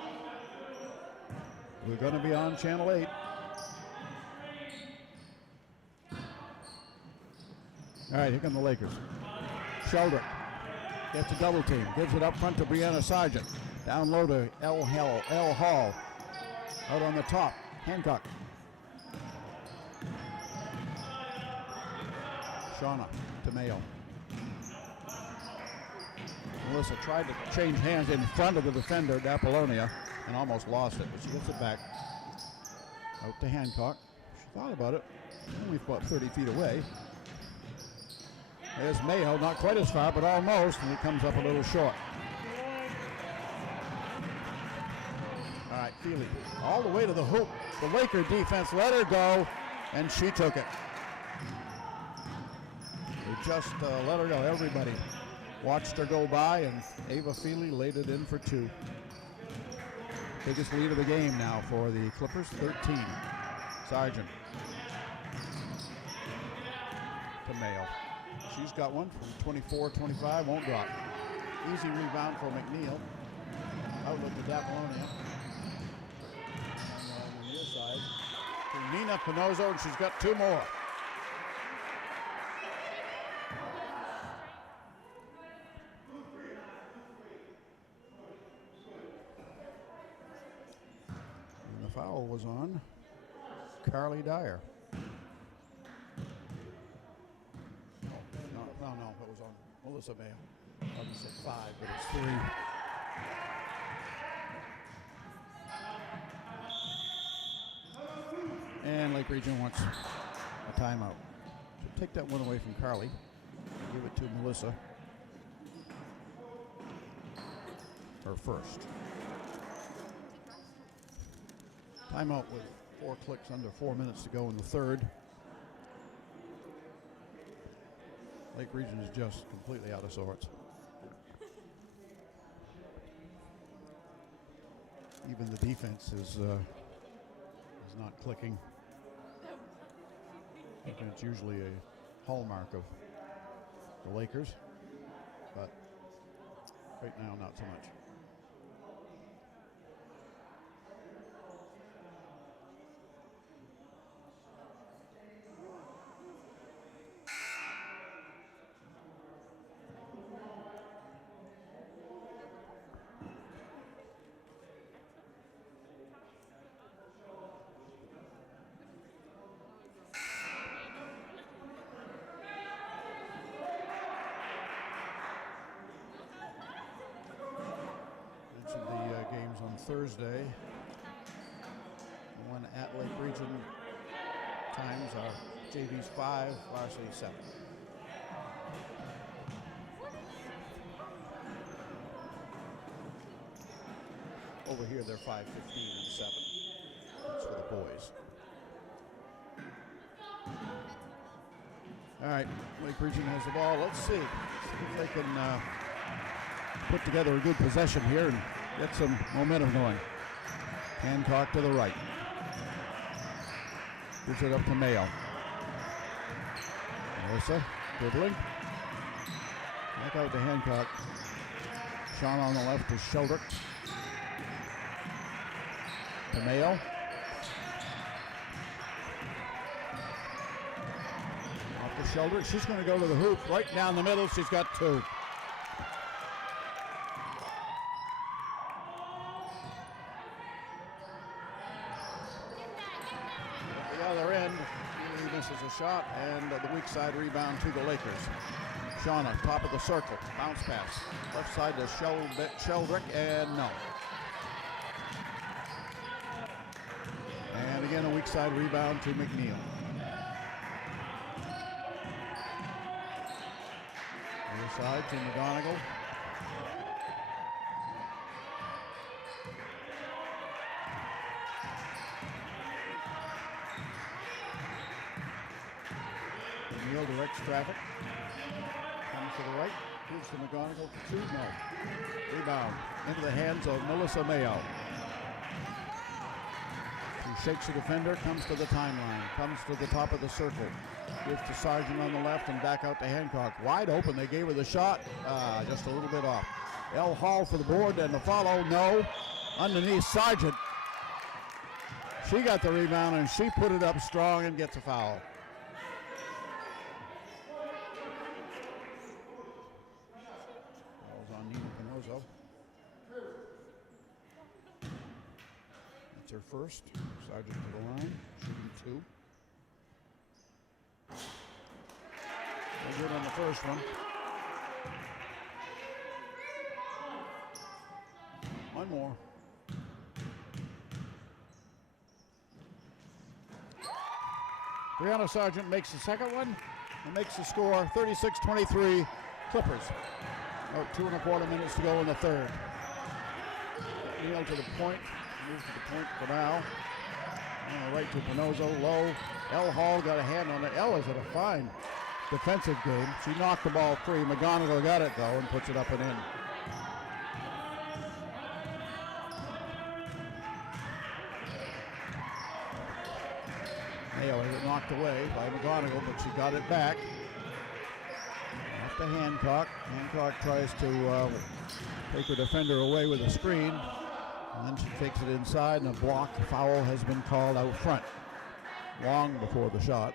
we're going to be on Channel 8. All right, here come the Lakers. Sheldrick gets a double team, gives it up front to Brianna Sargent. Down low to L. Hall. Out on the top, Hancock. Shauna to Mayo. Melissa tried to change hands in front of the defender, Dapolonia, and almost lost it, but she gets it back. Out to Hancock. She thought about it. Only about 30 feet away. There's Mayo, not quite as far, but almost, and he comes up a little short. All right, Feely, all the way to the hoop. The Laker defense let her go, and she took it. They just let her go. Everybody watched her go by, and Ava Feely laid it in for 2. Biggest lead of the game now for the Clippers, 13. Sargent to Mayo. She's got one from 24-25, won't drop. Easy rebound for McNeil. Outlet to Dapolonia. And on the near side to Nina Pinozo, and she's got 2 more. And the foul was on Carly Dyer. No, it was on Melissa Mayo. I just said 5, but it's 3. And Lake Region wants a timeout. So take that one away from Carly. Give it to Melissa. Her first. Timeout with 4 clicks under 4 minutes to go in the third. Lake Region is just completely out of sorts. Even the defense is not clicking. It's usually a hallmark of the Lakers, but Right now, not so much. Mentioned the games on Thursday. The one at Lake Region times are JV's 5, Varsity 7. Over here they're 5, 15, and 7. That's for the boys. All right, Lake Region has the ball. Let's see if they can put together a good possession here and get some momentum going. Hancock to the right. Gives it up to Mayo. Melissa dribbling. Back out to Hancock. Sean on the left to Sheldrick. To Mayo. Off to Sheldrick. She's going to go to the hoop. Right down the middle. She's got 2. A shot and the weak side rebound to the Lakers. Shauna, top of the circle, bounce pass. Left side to Sheldrick, and no. And again, a weak side rebound to McNeil. Near side to McGonigal. Directs traffic. Comes to the right. Gives to McGonigal to 2. No. Rebound into the hands of Melissa Mayo. She shakes the defender, comes to the timeline, comes to the top of the circle. Gives to Sargent on the left and back out to Hancock. Wide open. They gave her the shot. Just a little bit off. L. Hall for the board and the follow. No. Underneath Sargent. She got the rebound and she put it up strong and gets a foul. That's her first. Sargent to the line, shooting 2. They're good on the first one. One more. Brianna Sargent makes the second one and makes the score 36-23 Clippers. About 2.25 minutes to go in the third. Neal to the point. Moves to the point for now. On the right to Pinozo, low. L. Hall got a hand on it. L is at a fine defensive game. She knocked the ball free. McGonigal got it though and puts it up and in. Mayo has it knocked away by McGonigal, but she got it back. Off to Hancock. Hancock tries to take her defender away with a screen. And then she takes it inside, and a block foul has been called out front long before the shot.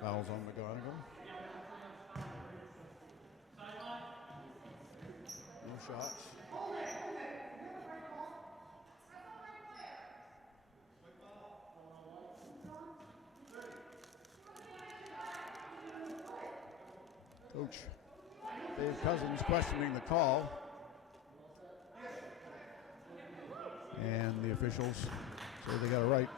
Fouls on McGonigal. No shots. Coach Dave Cousins questioning the call. And the officials say they got it right.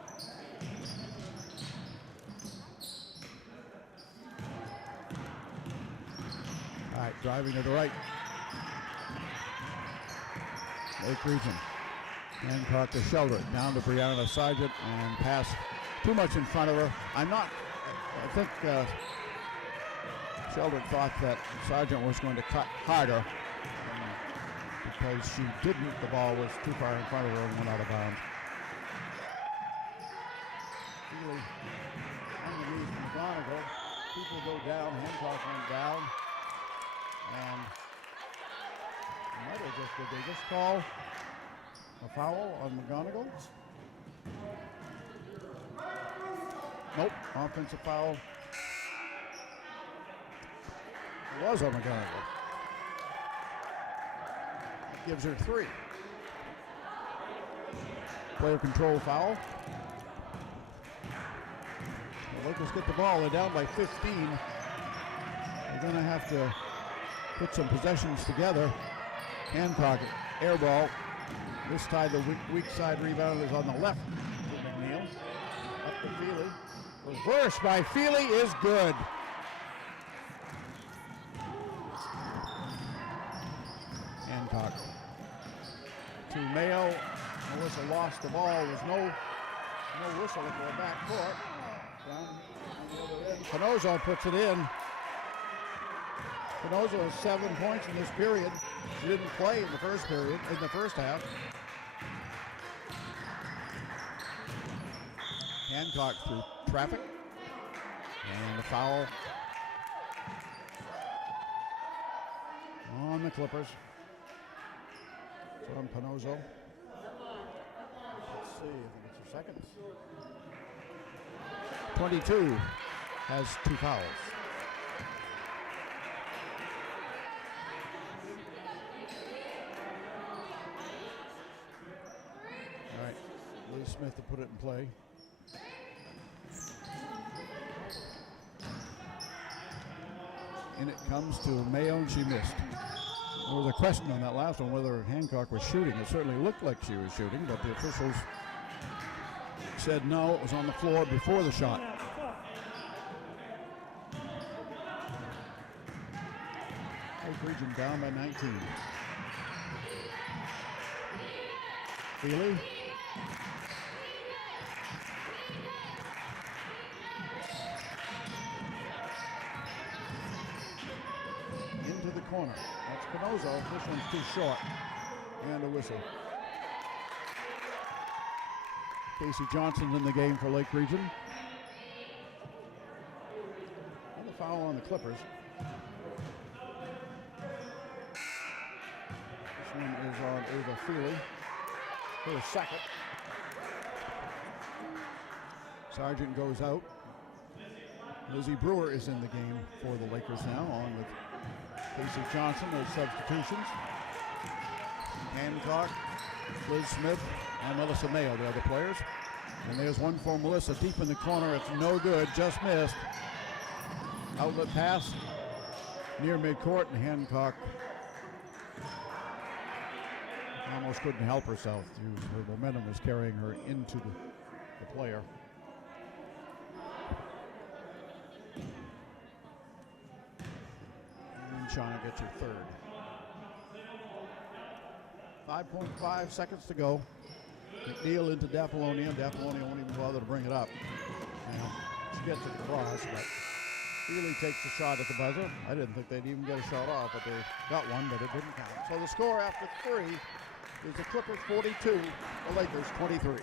All right, driving to the right. Lake Region. Hancock to Sheldrick, down to Brianna Sargent, and pass too much in front of her. I think Sheldrick thought that Sargent was going to cut harder. Because she didn't, the ball was too far in front of her and went out of bounds. Really, underneath McGonigal, people go down. Hancock went down. And did they just call a foul on McGonigal? Nope, offensive foul. It was on McGonigal. Gives her 3. Player control foul. The Lakers get the ball. They're down by 15. They're going to have to put some possessions together. Hancock, air ball. This time the weak side rebound is on the left for McNeil. Up to Feely. Reverse by Feely is good. Hancock to Mayo. Melissa lost the ball. There's no whistle at the back court. Down on the other end. Canozo puts it in. Canozo has 7 points in this period. She didn't play in the first period, in the first half. Hancock through traffic. And the foul on the Clippers. It's on Canozo. Let's see if he gets a second. 22 has 2 fouls. All right, Lee Smith to put it in play. In it comes to Mayo, and she missed. There was a question on that last one whether Hancock was shooting. It certainly looked like she was shooting, but the officials said no, it was on the floor before the shot. Lake Region down by 19. Feely. Into the corner. That's Canozo. This one's too short. And a whistle. Casey Johnson's in the game for Lake Region. And the foul on the Clippers. This one is on Ava Feely. Her second. Sargent goes out. Lizzie Brewer is in the game for the Lakers now, on with Casey Johnson as substitutions. Hancock, Liz Smith, and Melissa Mayo, the other players. And there's one for Melissa deep in the corner. It's no good, just missed. Outlet pass near midcourt, and Hancock almost couldn't help herself. Her momentum was carrying her into the player. And Shauna gets her third. 5.5 seconds to go. McNeil into D'Apollonia. D'Apollonia won't even bother to bring it up. Now, she gets it across, but Feely takes a shot at the buzzer. I didn't think they'd even get a shot off, but they got one, but it didn't count. So the score after 3 is the Clippers 42, the Lakers 23.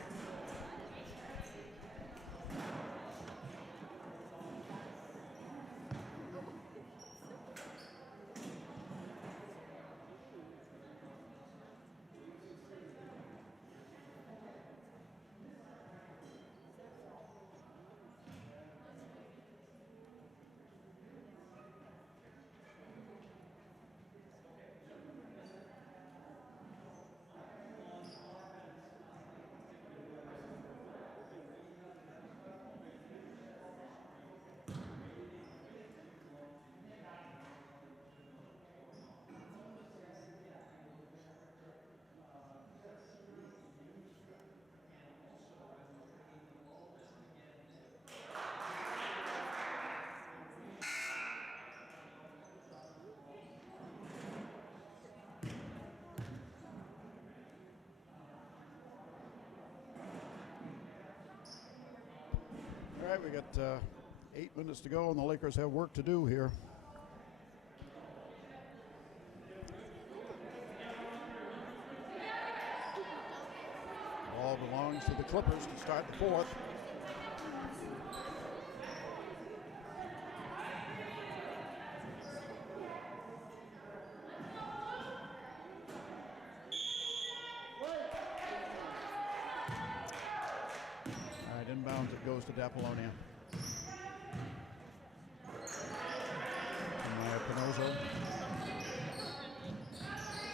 All right, we got 8 minutes to go, and the Lakers have work to do here. Ball belongs to the Clippers to start the fourth. bounds. It goes to D'Apollonia. Maya Pinozo.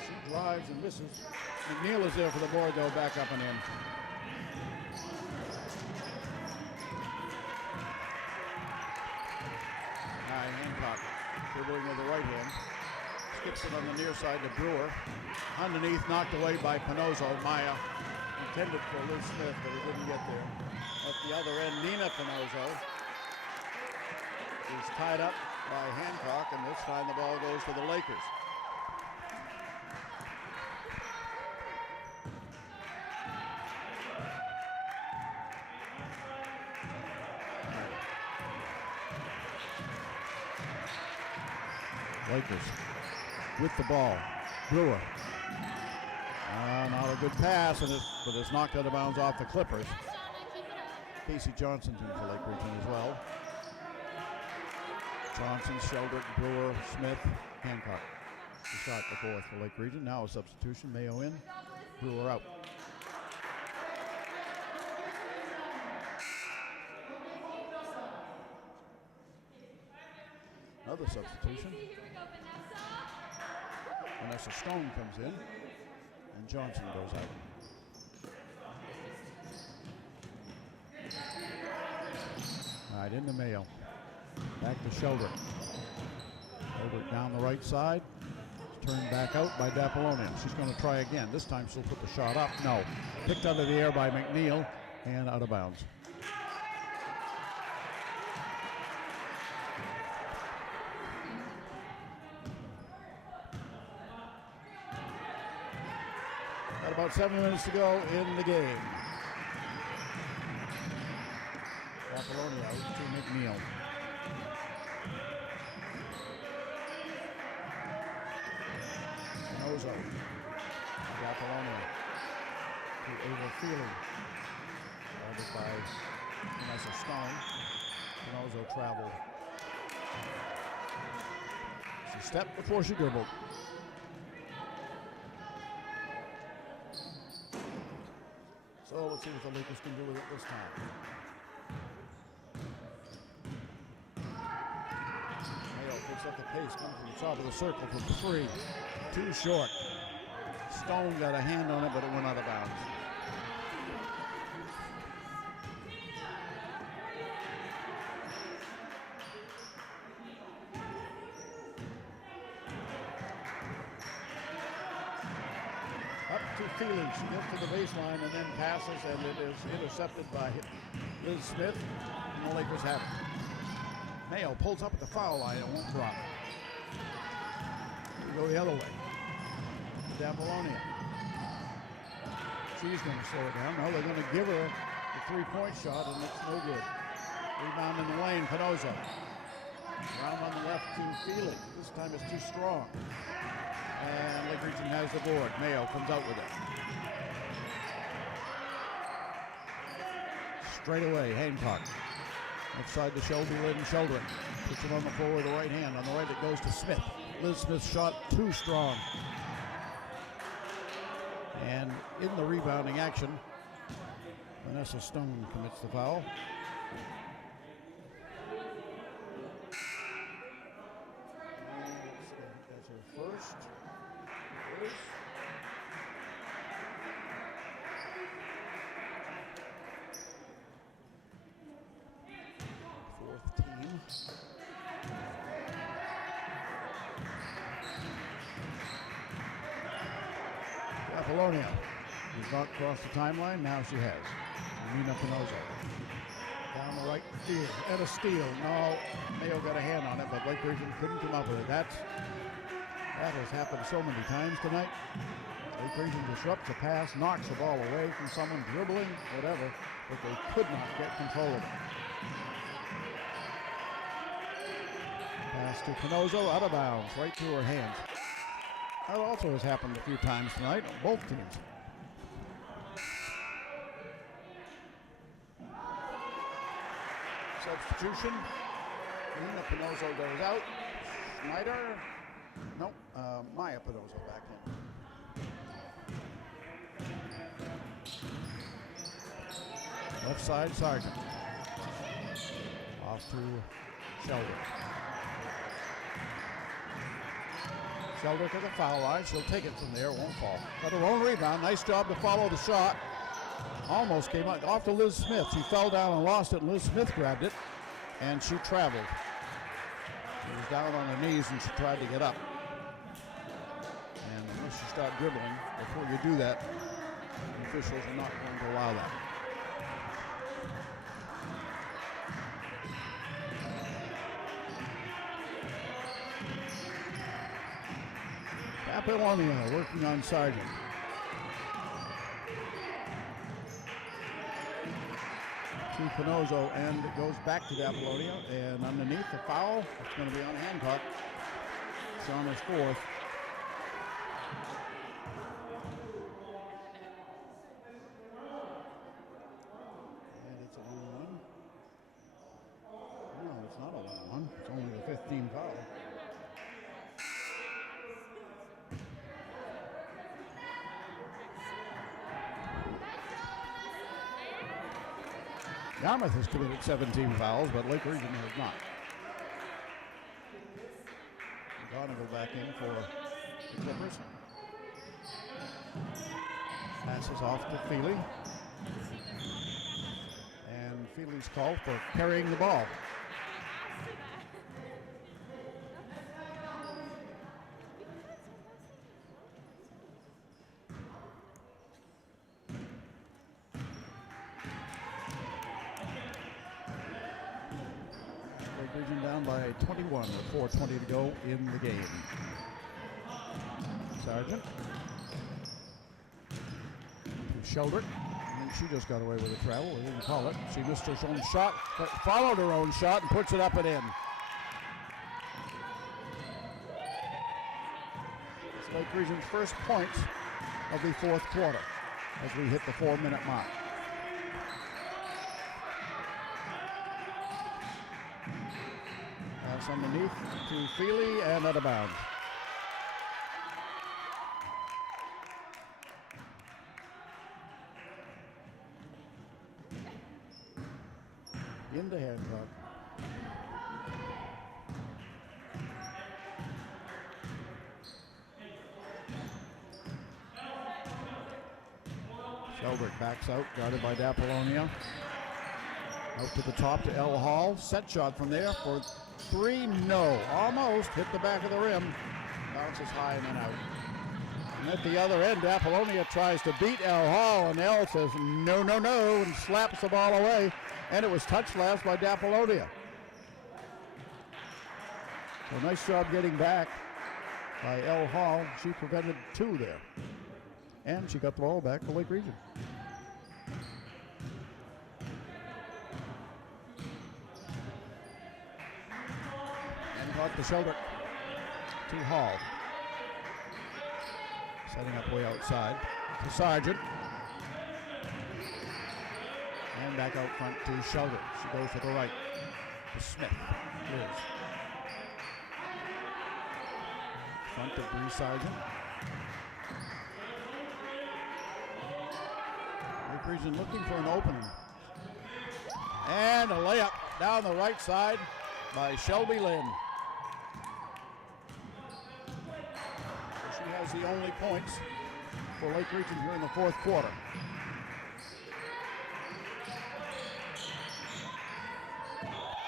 She drives and misses. McNeil is there for the board, though, back up and in. Hancock dribbling with the right hand. Skips it on the near side to Brewer. Underneath, knocked away by Pinozo. Maya intended for Liz Smith, but it didn't get there. At the other end, Nina Pinozo is tied up by Hancock, and this time the ball goes to the Lakers. Lakers with the ball. Brewer. Not a good pass, but it's knocked out of bounds off the Clippers. Casey Johnson's in for Lake Region as well. Johnson, Sheldrick, Brewer, Smith, Hancock. The shot the fourth for Lake Region. Now a substitution. Mayo in. Brewer out. Another substitution. Vanessa Stone comes in, and Johnson goes out. All right, into Mayo. Back to Sheldrick. Sheldrick down the right side. Turned back out by D'Apollonia. She's going to try again. This time she'll put the shot up. No. Picked out of the air by McNeil and out of bounds. Got about 7 minutes to go in the game. D'Apollonia out to McNeil. Pinozo. D'Apollonia to Ava Feely. Guarded by Vanessa Stone. Pinozo traveled. She stepped before she dribbled. So let's see what the Lakers can do with it this time. Mayo picks up the pace, comes from the top of the circle from three. Too short. Stone got a hand on it, but it went out of bounds. Feely. She gets to the baseline and then passes, and it is intercepted by Liz Smith, and the Lakers have it. Mayo pulls up at the foul line and won't drop. We go the other way. D'Apollonia. She's going to slow it down. No, they're going to give her the three-point shot, and it's no good. Rebound in the lane, Pinozo. Round on the left to Feely. This time it's too strong. And Lake Region has the board. Mayo comes out with it. Straight away, Hancock. Outside the shoulder, Lynn Sheldrick. Puts it on the floor with the right hand. On the right, it goes to Smith. Liz Smith's shot too strong. And in the rebounding action, Vanessa Stone commits the foul. That's her first. Fourth team. D'Apollonia has not crossed the timeline. Now she has. Nina Pinozo. Down the right field. And a steal. No, Mayo got a hand on it, but Lake Region couldn't come up with it. That has happened so many times tonight. Lake Region disrupts a pass, knocks the ball away from someone, dribbling, whatever, but they could not get control of it. Pass to Pinozo, out of bounds, right through her hands. That also has happened a few times tonight on both teams. Substitution. Nina Pinozo goes out. Schneider. Nope, Maya Pinozo back in. Left side, Sargent. to Sheldrick. Sheldrick at the foul line. She'll take it from there. Won't fall. Got her own rebound. Nice job to follow the shot. Almost came out off to Liz Smith. She fell down and lost it, and Liz Smith grabbed it, and she traveled. She was down on her knees, and she tried to get up. And unless you start dribbling, before you do that, the officials are not going to allow that. Apollonia working on Sargent. To Pinozo, and it goes back to Apollonia, and underneath the foul, it's going to be on Hancock. Shauna's fourth. And it's a 1-1. No, it's not a 1-1. It's only the 15th team foul. Yarmouth has committed 17 fouls, but Lake Region has not. Donovan back in for the Clippers. Passes off to Feely. And Feely's called for carrying the ball. Region down by 21 with 4:20 to go in the game. Sargent. Sheldrick. And she just got away with a travel. We didn't call it. She missed her own shot, but followed her own shot and puts it up and in. It's Lake Region's first points of the fourth quarter as we hit the 4-minute mark. Underneath to Feely and out of bounds. Into Hancock. Sheldrick backs out, guarded by D'Apollonia. Out to the top to L. Hall. Set shot from there for three, no. Almost hit the back of the rim. Bounces high and then out. And at the other end, Apollonia tries to beat L. Hall, and L says no, no, no, and slaps the ball away. And it was touched last by D'Apollonia. So nice job getting back by L. Hall. She prevented two there. And she got the ball back for Lake Region. To Sheldrick, to Hall. Setting up way outside to Sargent. And back out front to Sheldrick. She goes to the right to Smith. Liz. Front to Bree Sargent. Lake Region looking for an opening. And a layup down the right side by Shelby Lynn. Has the only points for Lake Region here in the fourth quarter.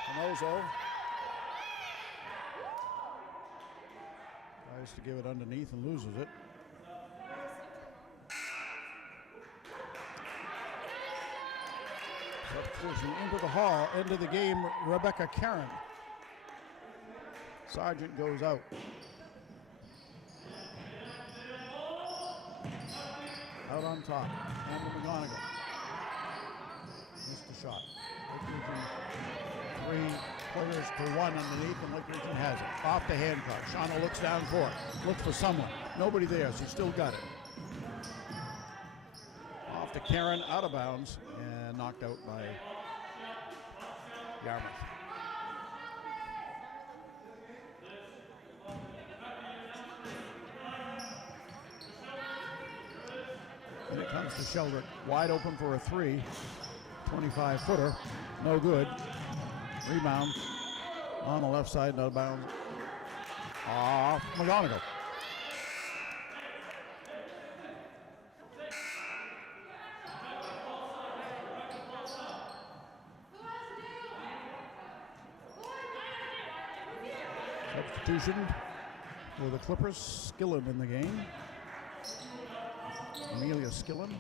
Pinozo tries to give it underneath and loses it. Substitution into the hall, into the game, Rebecca Karen. Sargent goes out. Out on top, and to McGonigal. Missed the shot. Lake Region 3 players to 1 underneath, and Lake Region has it. Off to Hancock. Shauna looks down for it. Looks for someone. Nobody there. She still got it. Off to Karen, out of bounds, and knocked out by Yarmouth. And it comes to Sheldrick, wide open for a 3. 25-footer, no good. Rebound on the left side, out of bounds. Off McGonigal. Substitution for the Clippers. Skillen in the game. Amelia Skillen.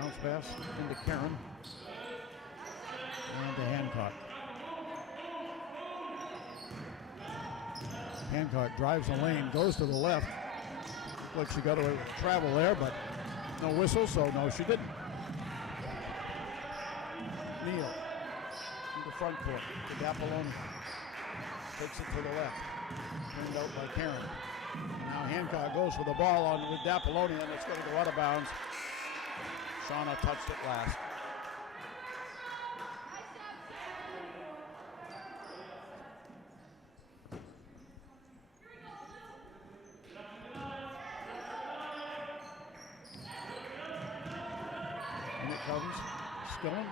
Bounce pass into Karen. And to Hancock. Hancock drives the lane, goes to the left. Like she got to travel there, but no whistle, so no, she didn't. Neal into front court to Dappoloni. Takes it to the left. Turned out by Karen. Now Hancock goes for the ball on with Dappoloni, and it's going to go out of bounds. Shauna touched it last. And it comes Skillen.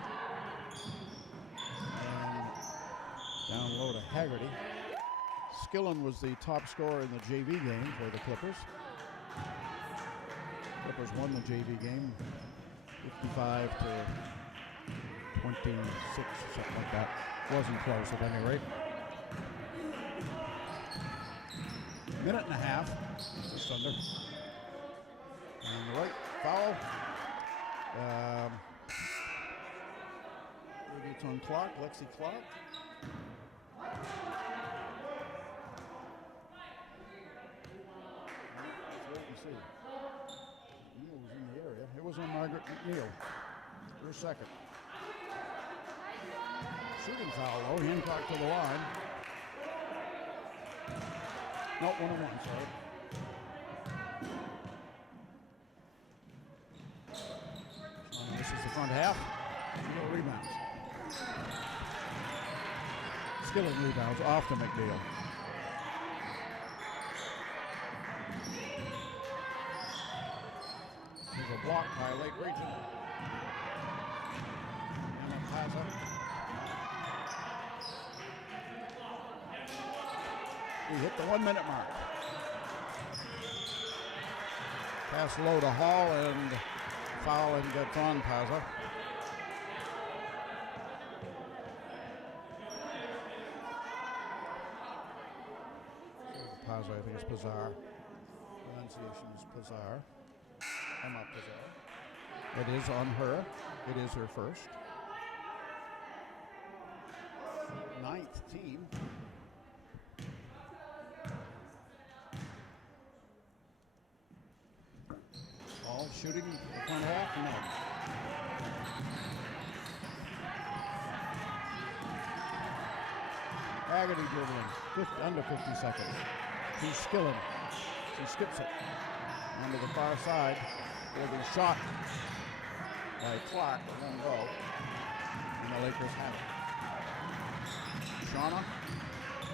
And down low to Haggerty. Skillen was the top scorer in the JV game for the Clippers. Clippers won the JV game 55 to 26, something like that. Wasn't close at any rate. Minute and a half, just under. And the right foul. Maybe it's on Clark, Lexi Clark. Let's wait and see. Neal was in the area. It was on Margaret McNeil. Her second. Shooting foul though. Hancock to the line. No, 1-1, sorry. This is the front half. No rebounds. Skillen rebounds off to McNeil. There's a block by Lake Region. And a pass up. We hit the 1 minute mark. Pass low to Hall and foul and gets on Pazza. Pazza, I think it's Pazar. Pronunciation is Pazar. Emma Pazar. It is on her. It is her first. 9th team. All shooting the front half? No. Haggerty dribbling, under 50 seconds. He's Skillen. She skips it onto the far side. Will be shot by Clark, but won't go. And the Lakers have it. Shauna,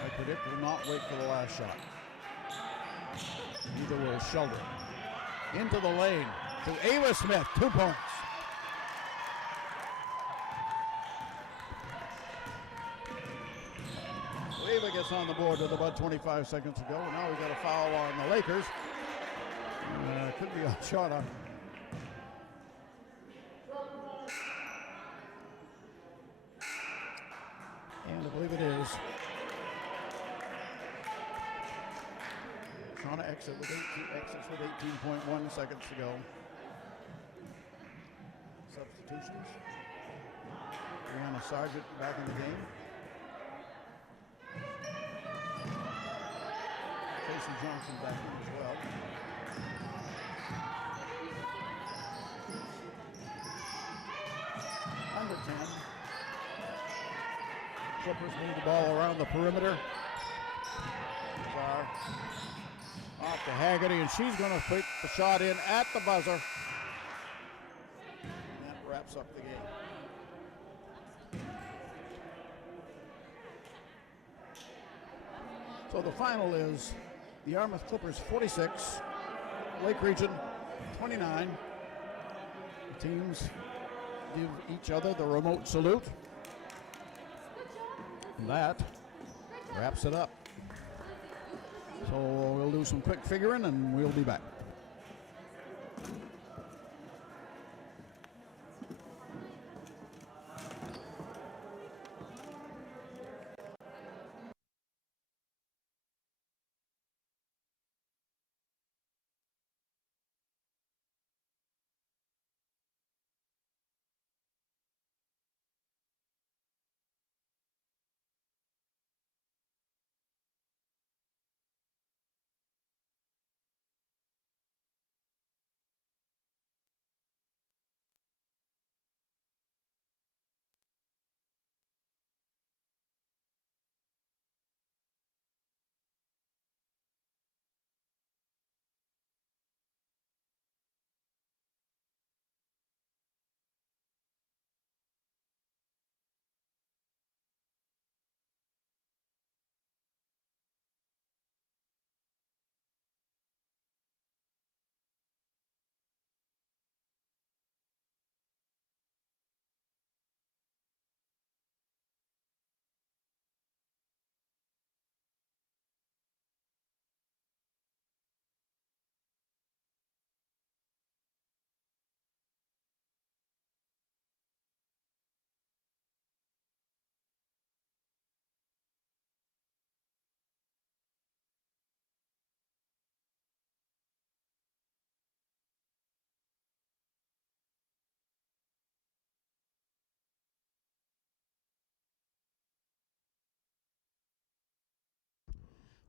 I predict, will not wait for the last shot. Neither will Sheldon. Into the lane to Ava Smith, 2 points. Ava gets on the board with about 25 seconds to go. Now we got a foul on the Lakers. Could be a shot on. And I believe it is. Shauna exits with 18.1 seconds to go. Substitutions. Brianna Sargent back in the game. Casey Johnson back in as well. Under 10. Clippers move the ball around the perimeter. Off to Haggerty, and she's going to put the shot in at the buzzer. And that wraps up the game. So the final is the Yarmouth Clippers 46, Lake Region 29. The teams give each other the remote salute. And that wraps it up. So we'll do some quick figuring and we'll be back.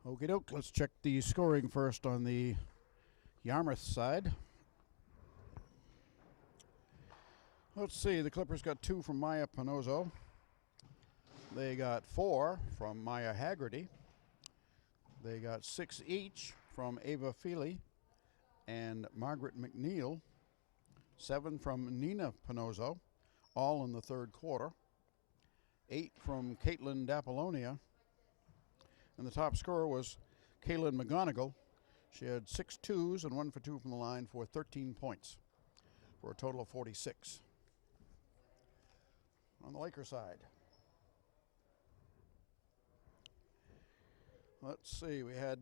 Okie doke, let's check the scoring first on the Yarmouth side. Let's see, the Clippers got 2 from Maya Panozzo. They got 4 from Maya Haggerty. They got 6 each from Ava Feely and Margaret McNeil. 7 from Nina Panozzo, all in the third quarter. 8 from Caitlin D'Apollonia. And the top scorer was Kaylin McGonigal. She had 6 twos and 1 for 2 from the line for 13 points for a total of 46. On the Laker side, let's see, we had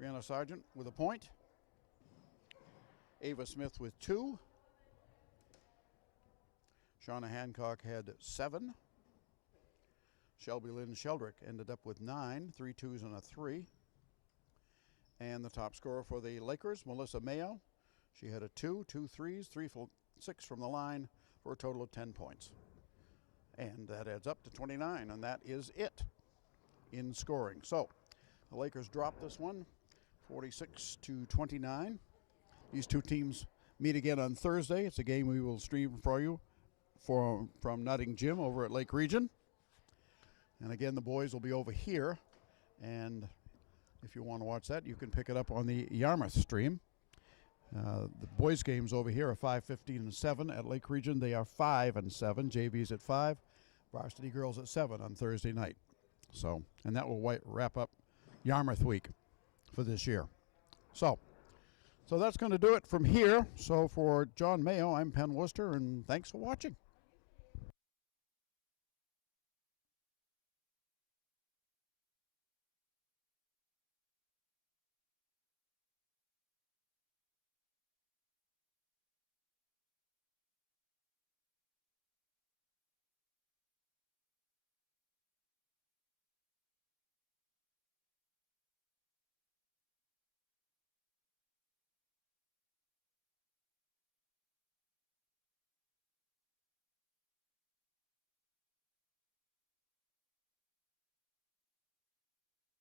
Brianna Sargent with a point. Ava Smith with 2. Shauna Hancock had 7. Shelby Lynn Sheldrick ended up with 9, 3 twos and a 3. And the top scorer for the Lakers, Melissa Mayo. She had a 2, 2 threes, 3 for 6 from the line for a total of 10 points. And that adds up to 29, and that is it in scoring. So the Lakers dropped this one, 46-29. These two teams meet again on Thursday. It's a game we will stream for you from Nutting Gym over at Lake Region. And again, the boys will be over here. And if you want to watch that, you can pick it up on the Yarmouth stream. The boys' games over here are 5, 15, and 7. At Lake Region, they are 5 and 7. JV's at 5. Varsity girls at 7 on Thursday night. So, and that will wrap up Yarmouth week for this year. So that's going to do it from here. So for John Mayo, I'm Penn Worcester, and thanks for watching.